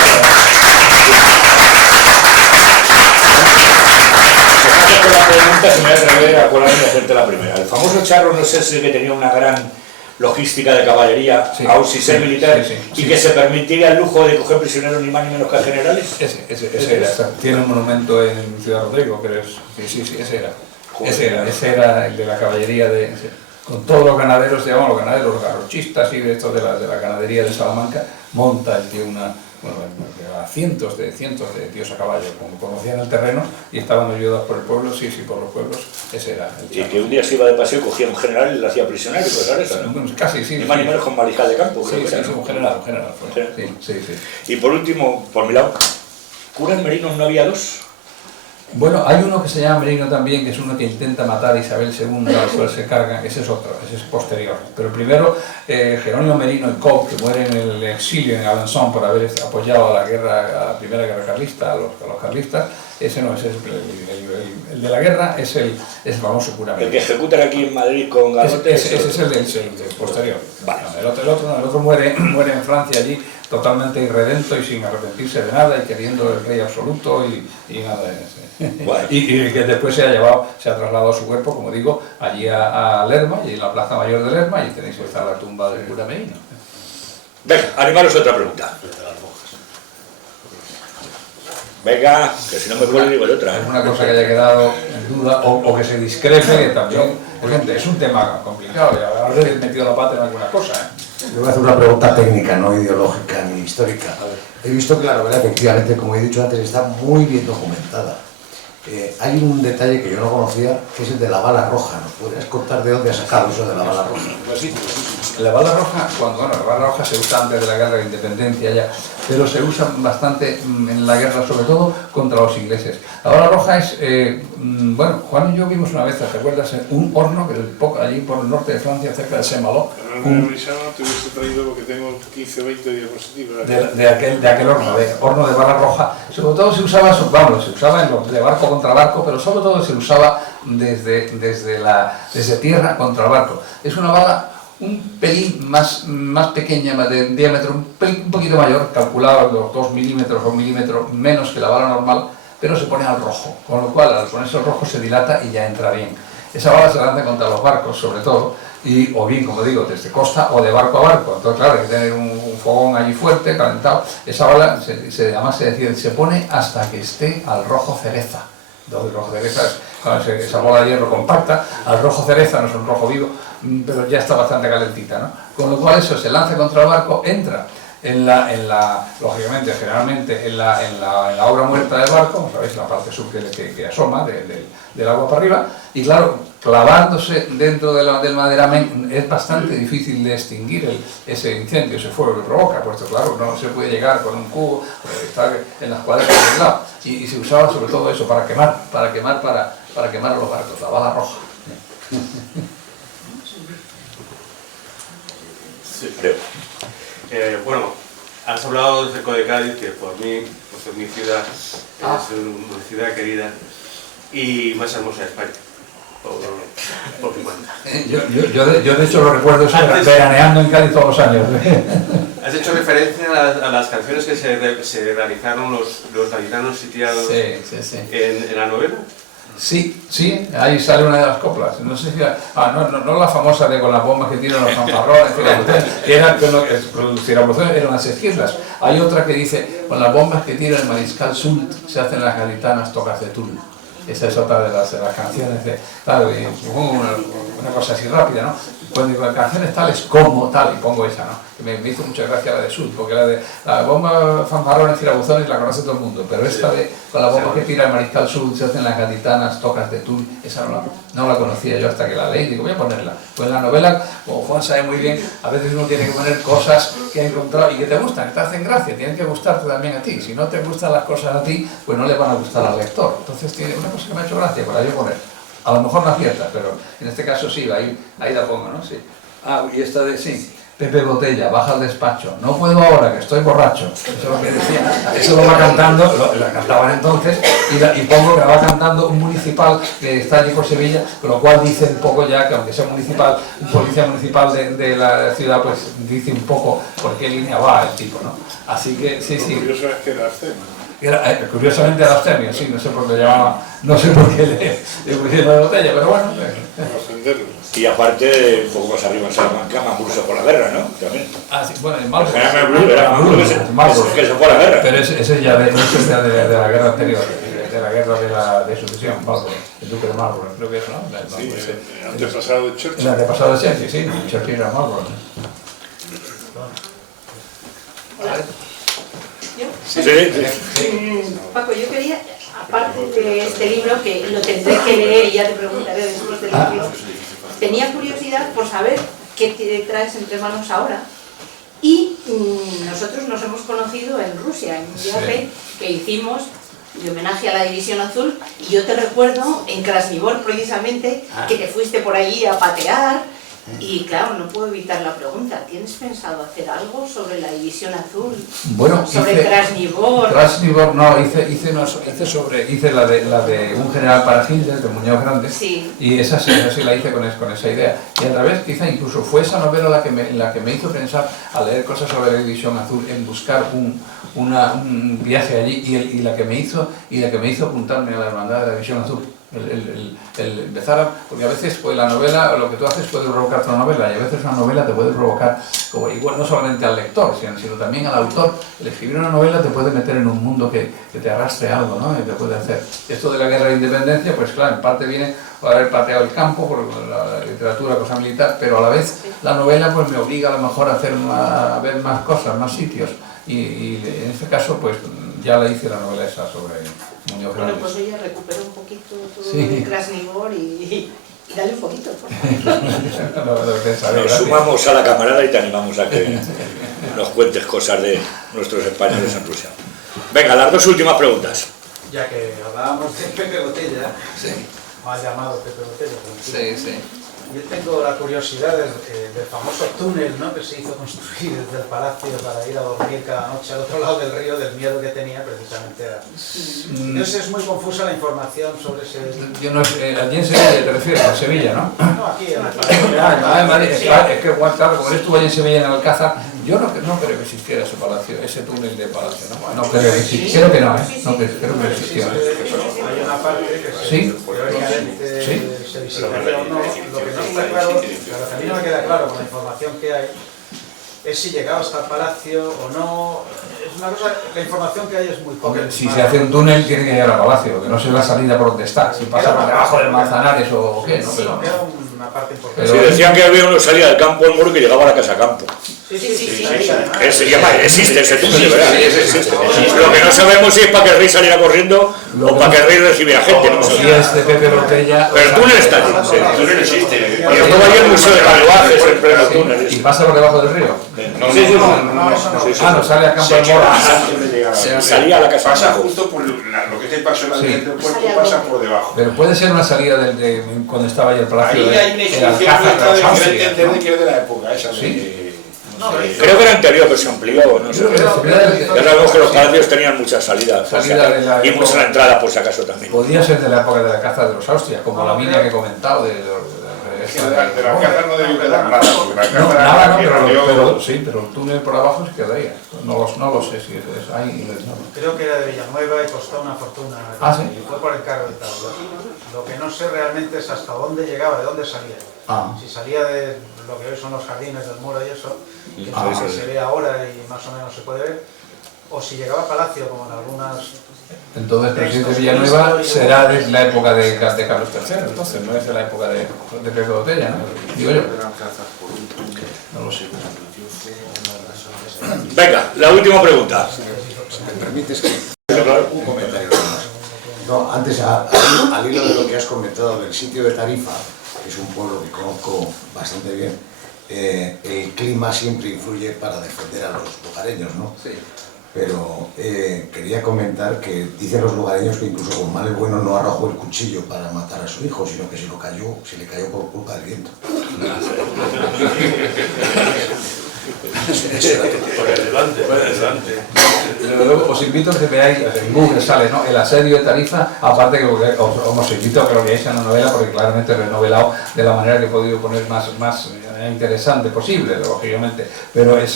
la pregunta, se me atreveré a colarme y hacerte la primera. El famoso charro, no sé si que tenía una gran logística de caballería, sí, aún sin ser militar, sí, y que se permitiría el lujo de coger prisioneros ni más ni menos que generales. Ese era. Tiene un monumento en Ciudad Rodrigo, creo. Sí, ese era. Joder, ese era el de la caballería con todos los ganaderos, se llaman los ganaderos, los garrochistas y de estos de la ganadería de Salamanca. Monta el tío cientos de tíos a caballo, como conocían el terreno y estaban ayudados por el pueblo, sí, por los pueblos. Ese era el y que un día se iba de paseo, cogía un general y lo hacía prisionero, pues era eso, ¿no? Bueno, casi, sí. Ni más ni menos con mariscal de campo, creo que era, Sí, ¿no? un general fue. Sí. Y por último, por mi lado, ¿curas merinos no había 2? Bueno, hay uno que se llama Merino también, que es uno que intenta matar a Isabel II, al cual se carga, ese es otro, ese es posterior. Pero primero, Jerónimo Merino y Cobb, que muere en el exilio en Alençon por haber apoyado a la primera guerra carlista, a los carlistas, ese no, ese es el de la guerra, es el famoso cura Merino. El que ejecutan aquí en Madrid con garrotes. Ese es el del posterior. Vale. El otro muere en Francia allí, totalmente irredento y sin arrepentirse de nada y queriendo el rey absoluto y nada de eso. Bueno. Y que después se ha trasladado su cuerpo, como digo, allí a Lerma, y en la plaza mayor de Lerma, y tenéis que estar la tumba del cura Merino. Venga, animaros otra pregunta. Venga, que si no me puedo digo otra. Alguna cosa que haya quedado en duda o que se discrepe, que también, gente, es un tema complicado, y ahora he metido la pata en alguna cosa. Le voy a hacer una pregunta técnica, no ideológica ni histórica. He visto que la novela, efectivamente, como he dicho antes, está muy bien documentada. Hay un detalle que yo no conocía, que es el de la bala roja. ¿Nos podrías contar de dónde has sacado eso de la bala roja? Pues sí. La bala roja, la bala roja se usa antes de la guerra de independencia ya, pero se usa bastante en la guerra, sobre todo contra los ingleses. La bala roja es, Juan y yo vimos una vez, ¿te acuerdas? Un horno que allí por el norte de Francia, cerca de Saint-Malo. Te hubiese traído porque tengo 15 o 20 diapositivas. De aquel horno de bala roja. Sobre todo se usaba de barco contra barco, pero sobre todo se usaba desde tierra contra el barco. Es una bala un pelín más pequeña, de diámetro un poquito mayor, calculado los 2 milímetros o 1 milímetro menos que la bala normal, pero se pone al rojo, con lo cual al ponerse al rojo se dilata y ya entra bien. Esa bala se lanza contra los barcos, sobre todo, o bien, como digo, desde costa o de barco a barco. Entonces, claro, hay que tener un fogón allí fuerte, calentado. Esa bala, además se pone hasta que esté al rojo cereza. Entonces, el rojo cereza es esa bola de hierro compacta, al rojo cereza, no es un rojo vivo, pero ya está bastante calentita, ¿no? con lo cual eso se lanza contra el barco, entra lógicamente, generalmente en la obra muerta del barco, ¿sabéis? La parte sur que asoma del agua para arriba, y claro, clavándose dentro del maderamen es bastante difícil de extinguir ese incendio, ese fuego que provoca, puesto claro, no se puede llegar con un cubo, está en las cuadras del lado, y se usaba sobre todo eso para quemar a los barcos, la bala roja. Sí. Bueno, has hablado del Cerco de Cádiz, que por mí, pues es mi ciudad, es una ciudad querida y más hermosa de España, por mi cuenta. Yo de hecho lo recuerdo veraneando en Cádiz todos los años. Has hecho referencia a las canciones que se realizaron los gaditanos sitiados en la novela. Sí, ahí sale una de las coplas. No sé si no la famosa de con las bombas que tiran los fanfarrones, que eran las esquirlas. Hay otra que dice, con las bombas que tira el mariscal Soult se hacen las gaditanas tocas de tul. Esa es otra de las canciones claro, y una cosa así rápida, ¿no? Cuando digo canciones tales como tal, y pongo esa, ¿no? Que me hizo mucha gracia la de Soult, porque la bomba fanfarrones tirabuzones la conoce todo el mundo, pero esta de con la bomba que tira el mariscal Soult se hacen las gaditanas tocas de tul, esa no la conocía yo hasta que la leí, digo voy a ponerla. Pues en la novela, como Juan sabe muy bien, a veces uno tiene que poner cosas que ha encontrado y que te gustan, que te hacen gracia, tienen que gustarte también a ti. Si no te gustan las cosas a ti, pues no le van a gustar al lector. Entonces tiene una cosa que me ha hecho gracia para yo poner. A lo mejor no acierta, pero en este caso sí, ahí la pongo, ¿no? Sí. Y esta de sí. Pepe Botella, baja al despacho. No puedo ahora, que estoy borracho. Eso es lo que decía. Eso lo va cantando, la cantaban entonces, y pongo que la va cantando un municipal que está allí por Sevilla, con lo cual dice un poco ya que aunque sea municipal, un policía municipal de la ciudad, pues dice un poco por qué línea va el tipo, ¿no? Así que sí. Lo curioso es que era abstemio. Curiosamente era abstemio, sí, no sé por qué llamaba, no sé por qué le pusieron la botella, pero bueno. Y aparte, un poco más arriba en Salamanca, Mambrú se fue a la guerra, ¿no? También. Sí, bueno, en Marlborough. Era Mambrú que se fue a la guerra. Pero ese ya de la guerra anterior, de la guerra de sucesión, Marlborough, el duque de Marlborough, creo que es, ¿no? Sí, el antepasado de Churchill. El antepasado de Churchill, sí, Churchill era Marlborough. ¿Yo? Sí. Paco, yo quería, aparte de este libro, que lo tendré que leer y ya te preguntaré después del libro, tenía curiosidad por saber qué te traes entre manos ahora. Y nosotros nos hemos conocido en Rusia, en un viaje que hicimos de homenaje a la División Azul, y yo te recuerdo en Krasnivor precisamente que te fuiste por allí a patear. Y claro, no puedo evitar la pregunta, ¿tienes pensado hacer algo sobre la División Azul? Bueno, sobre Krasnivor. Krasnivor, no, hice la de un general para Hitler, de Muñoz Grande, sí. Y esa sí la hice con esa idea. Y a través, quizá incluso fue esa novela la que me hizo pensar, al leer cosas sobre la División Azul, en buscar un viaje allí, y la que me hizo apuntarme a la Hermandad de la División Azul. El empezar porque a veces pues la novela, lo que tú haces puede provocarte una novela, y a veces una novela te puede provocar, como igual no solamente al lector, sino también al autor. El escribir una novela te puede meter en un mundo que te arrastre algo, ¿no? Y te puede hacer. Esto de la guerra de independencia, pues claro, en parte viene por haber pateado el campo, por la literatura, cosa militar, pero a la vez la novela pues me obliga a lo mejor a ver más cosas, más sitios, y en este caso pues ya la hice la novela esa sobre Muñoz Grande. Bueno, pues ella recupera un poquito todo el Krasnivor y dale un poquito, por favor. Nos sumamos a la camarada y te animamos a que nos cuentes cosas de nuestros españoles en Rusia. Venga, las dos últimas preguntas. Ya que hablábamos de Pepe Botella, más llamado Pepe Botella, Sí. yo tengo la curiosidad del famoso túnel, ¿no?, que se hizo construir desde el palacio para ir a dormir cada noche al otro lado del río, del miedo que tenía precisamente a... Entonces es muy confusa la información sobre ese... Yo no, allí en Sevilla te refieres, en Sevilla, ¿no? No, aquí en el palacio. En Madrid, es que Juan Carlos, como él estuvo allí en Sevilla, en Alcázar, yo no creo que existiera ese palacio, ese túnel de palacio, ¿no? No creo que existiera, creo que no, creo que existiera. Hay una parte que teóricamente se visitaría o no. Lo que no está claro, lo que a mí no me queda claro con la información que hay, es si llegaba hasta el palacio o no. Es una cosa, la información que hay es muy poca. Si se hace un túnel tiene que llegar al palacio, que no sé la salida por donde está, si pasa por debajo del Manzanares o qué, ¿no? Sí, Pero queda una parte importante. Sí, decían que había uno que salía del campo al muro y que llegaba a la casa campo. Sí. Que se llama, existe ese túnel, de verdad. Lo que no sabemos si es para que el rey saliera corriendo o para que el rey recibiera gente. No Los sé. días de Pepe Botella. Pero el túnel está allí. Sí. El túnel existe. Y luego hay el museo de carruajes en pleno túnel. ¿Y pasa por debajo del río? No sale a campo del moro. Salía a la casa Pasa campo. justo por lo que es el paso de la Sí. Virgen del Puerto, pasa por debajo. Pero puede ser una salida de cuando estaba ahí el palacio. Ahí hay una el inscripción Alcázar de los que Austrias, entender ¿no? que es de la época esa. Sí. Creo que era anterior, pero se amplió, no sé. Creo que la ciudad de- Ya sabemos que los palacios tenían muchas salidas, por si Salida acaso, de la y muchas época. entradas por si acaso también. Podía ser de la época de la caza de los Austrias, como la mina que he comentado Es que de la casa no debe quedar nada. Porque la No, casa nada, no, que pero rodeó- sí, pero el túnel por abajo se quedaría. No lo sé si es ahí. No. Creo que era de Villanueva y costó una fortuna. Ah, ¿sí? Y fue por encargo y tal. Lo que no sé realmente es hasta dónde llegaba, de dónde salía. Ah. Si salía de lo que hoy son los jardines del muro y eso, que Ah, no sí. se ve ahora y más o menos se puede ver, o si llegaba a Palacio, como en algunas... Entonces, el presidente de Villanueva será de la época de Carlos III, entonces, no es de la época de Pepe Botella, ¿no? Digo yo. No lo sé. Venga, la última pregunta. Si me permites que un comentario nada más. No, antes, al hilo de lo que has comentado del sitio de Tarifa, que es un pueblo que conozco bastante bien, el clima siempre influye para defender a los lugareños, ¿no? Sí. Pero quería comentar que dicen los lugareños que incluso con mal el bueno no arrojó el cuchillo para matar a su hijo, sino que se le cayó por culpa del viento. Por delante. Pero luego os invito a que veáis, en Google sale, ¿no? El asedio de Tarifa, aparte que os invito a que lo veáis en la novela, porque claramente lo he novelado de la manera que he podido poner más interesante posible, lógicamente. Pero es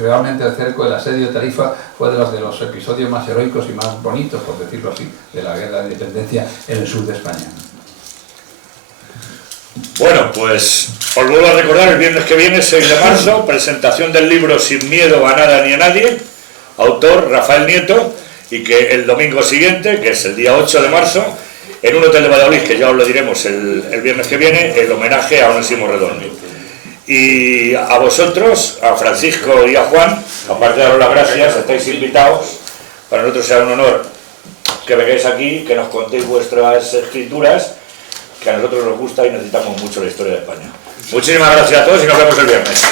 realmente el cerco, el asedio de Tarifa fue de los episodios más heroicos y más bonitos, por decirlo así, de la guerra de independencia en el sur de España. Bueno, pues os vuelvo a recordar, el viernes que viene, 6 de marzo, presentación del libro Sin miedo a nada ni a nadie, autor Rafael Nieto, y que el domingo siguiente, que es el día 8 de marzo, en un hotel de Valladolid, que ya os lo diremos el viernes que viene, el homenaje a Onésimo Redondo. Y a vosotros, a Francisco y a Juan, aparte de daros las gracias, estáis invitados. Para nosotros será un honor que vengáis aquí, que nos contéis vuestras escrituras, que a nosotros nos gusta y necesitamos mucho la historia de España. Muchísimas gracias a todos y nos vemos el viernes.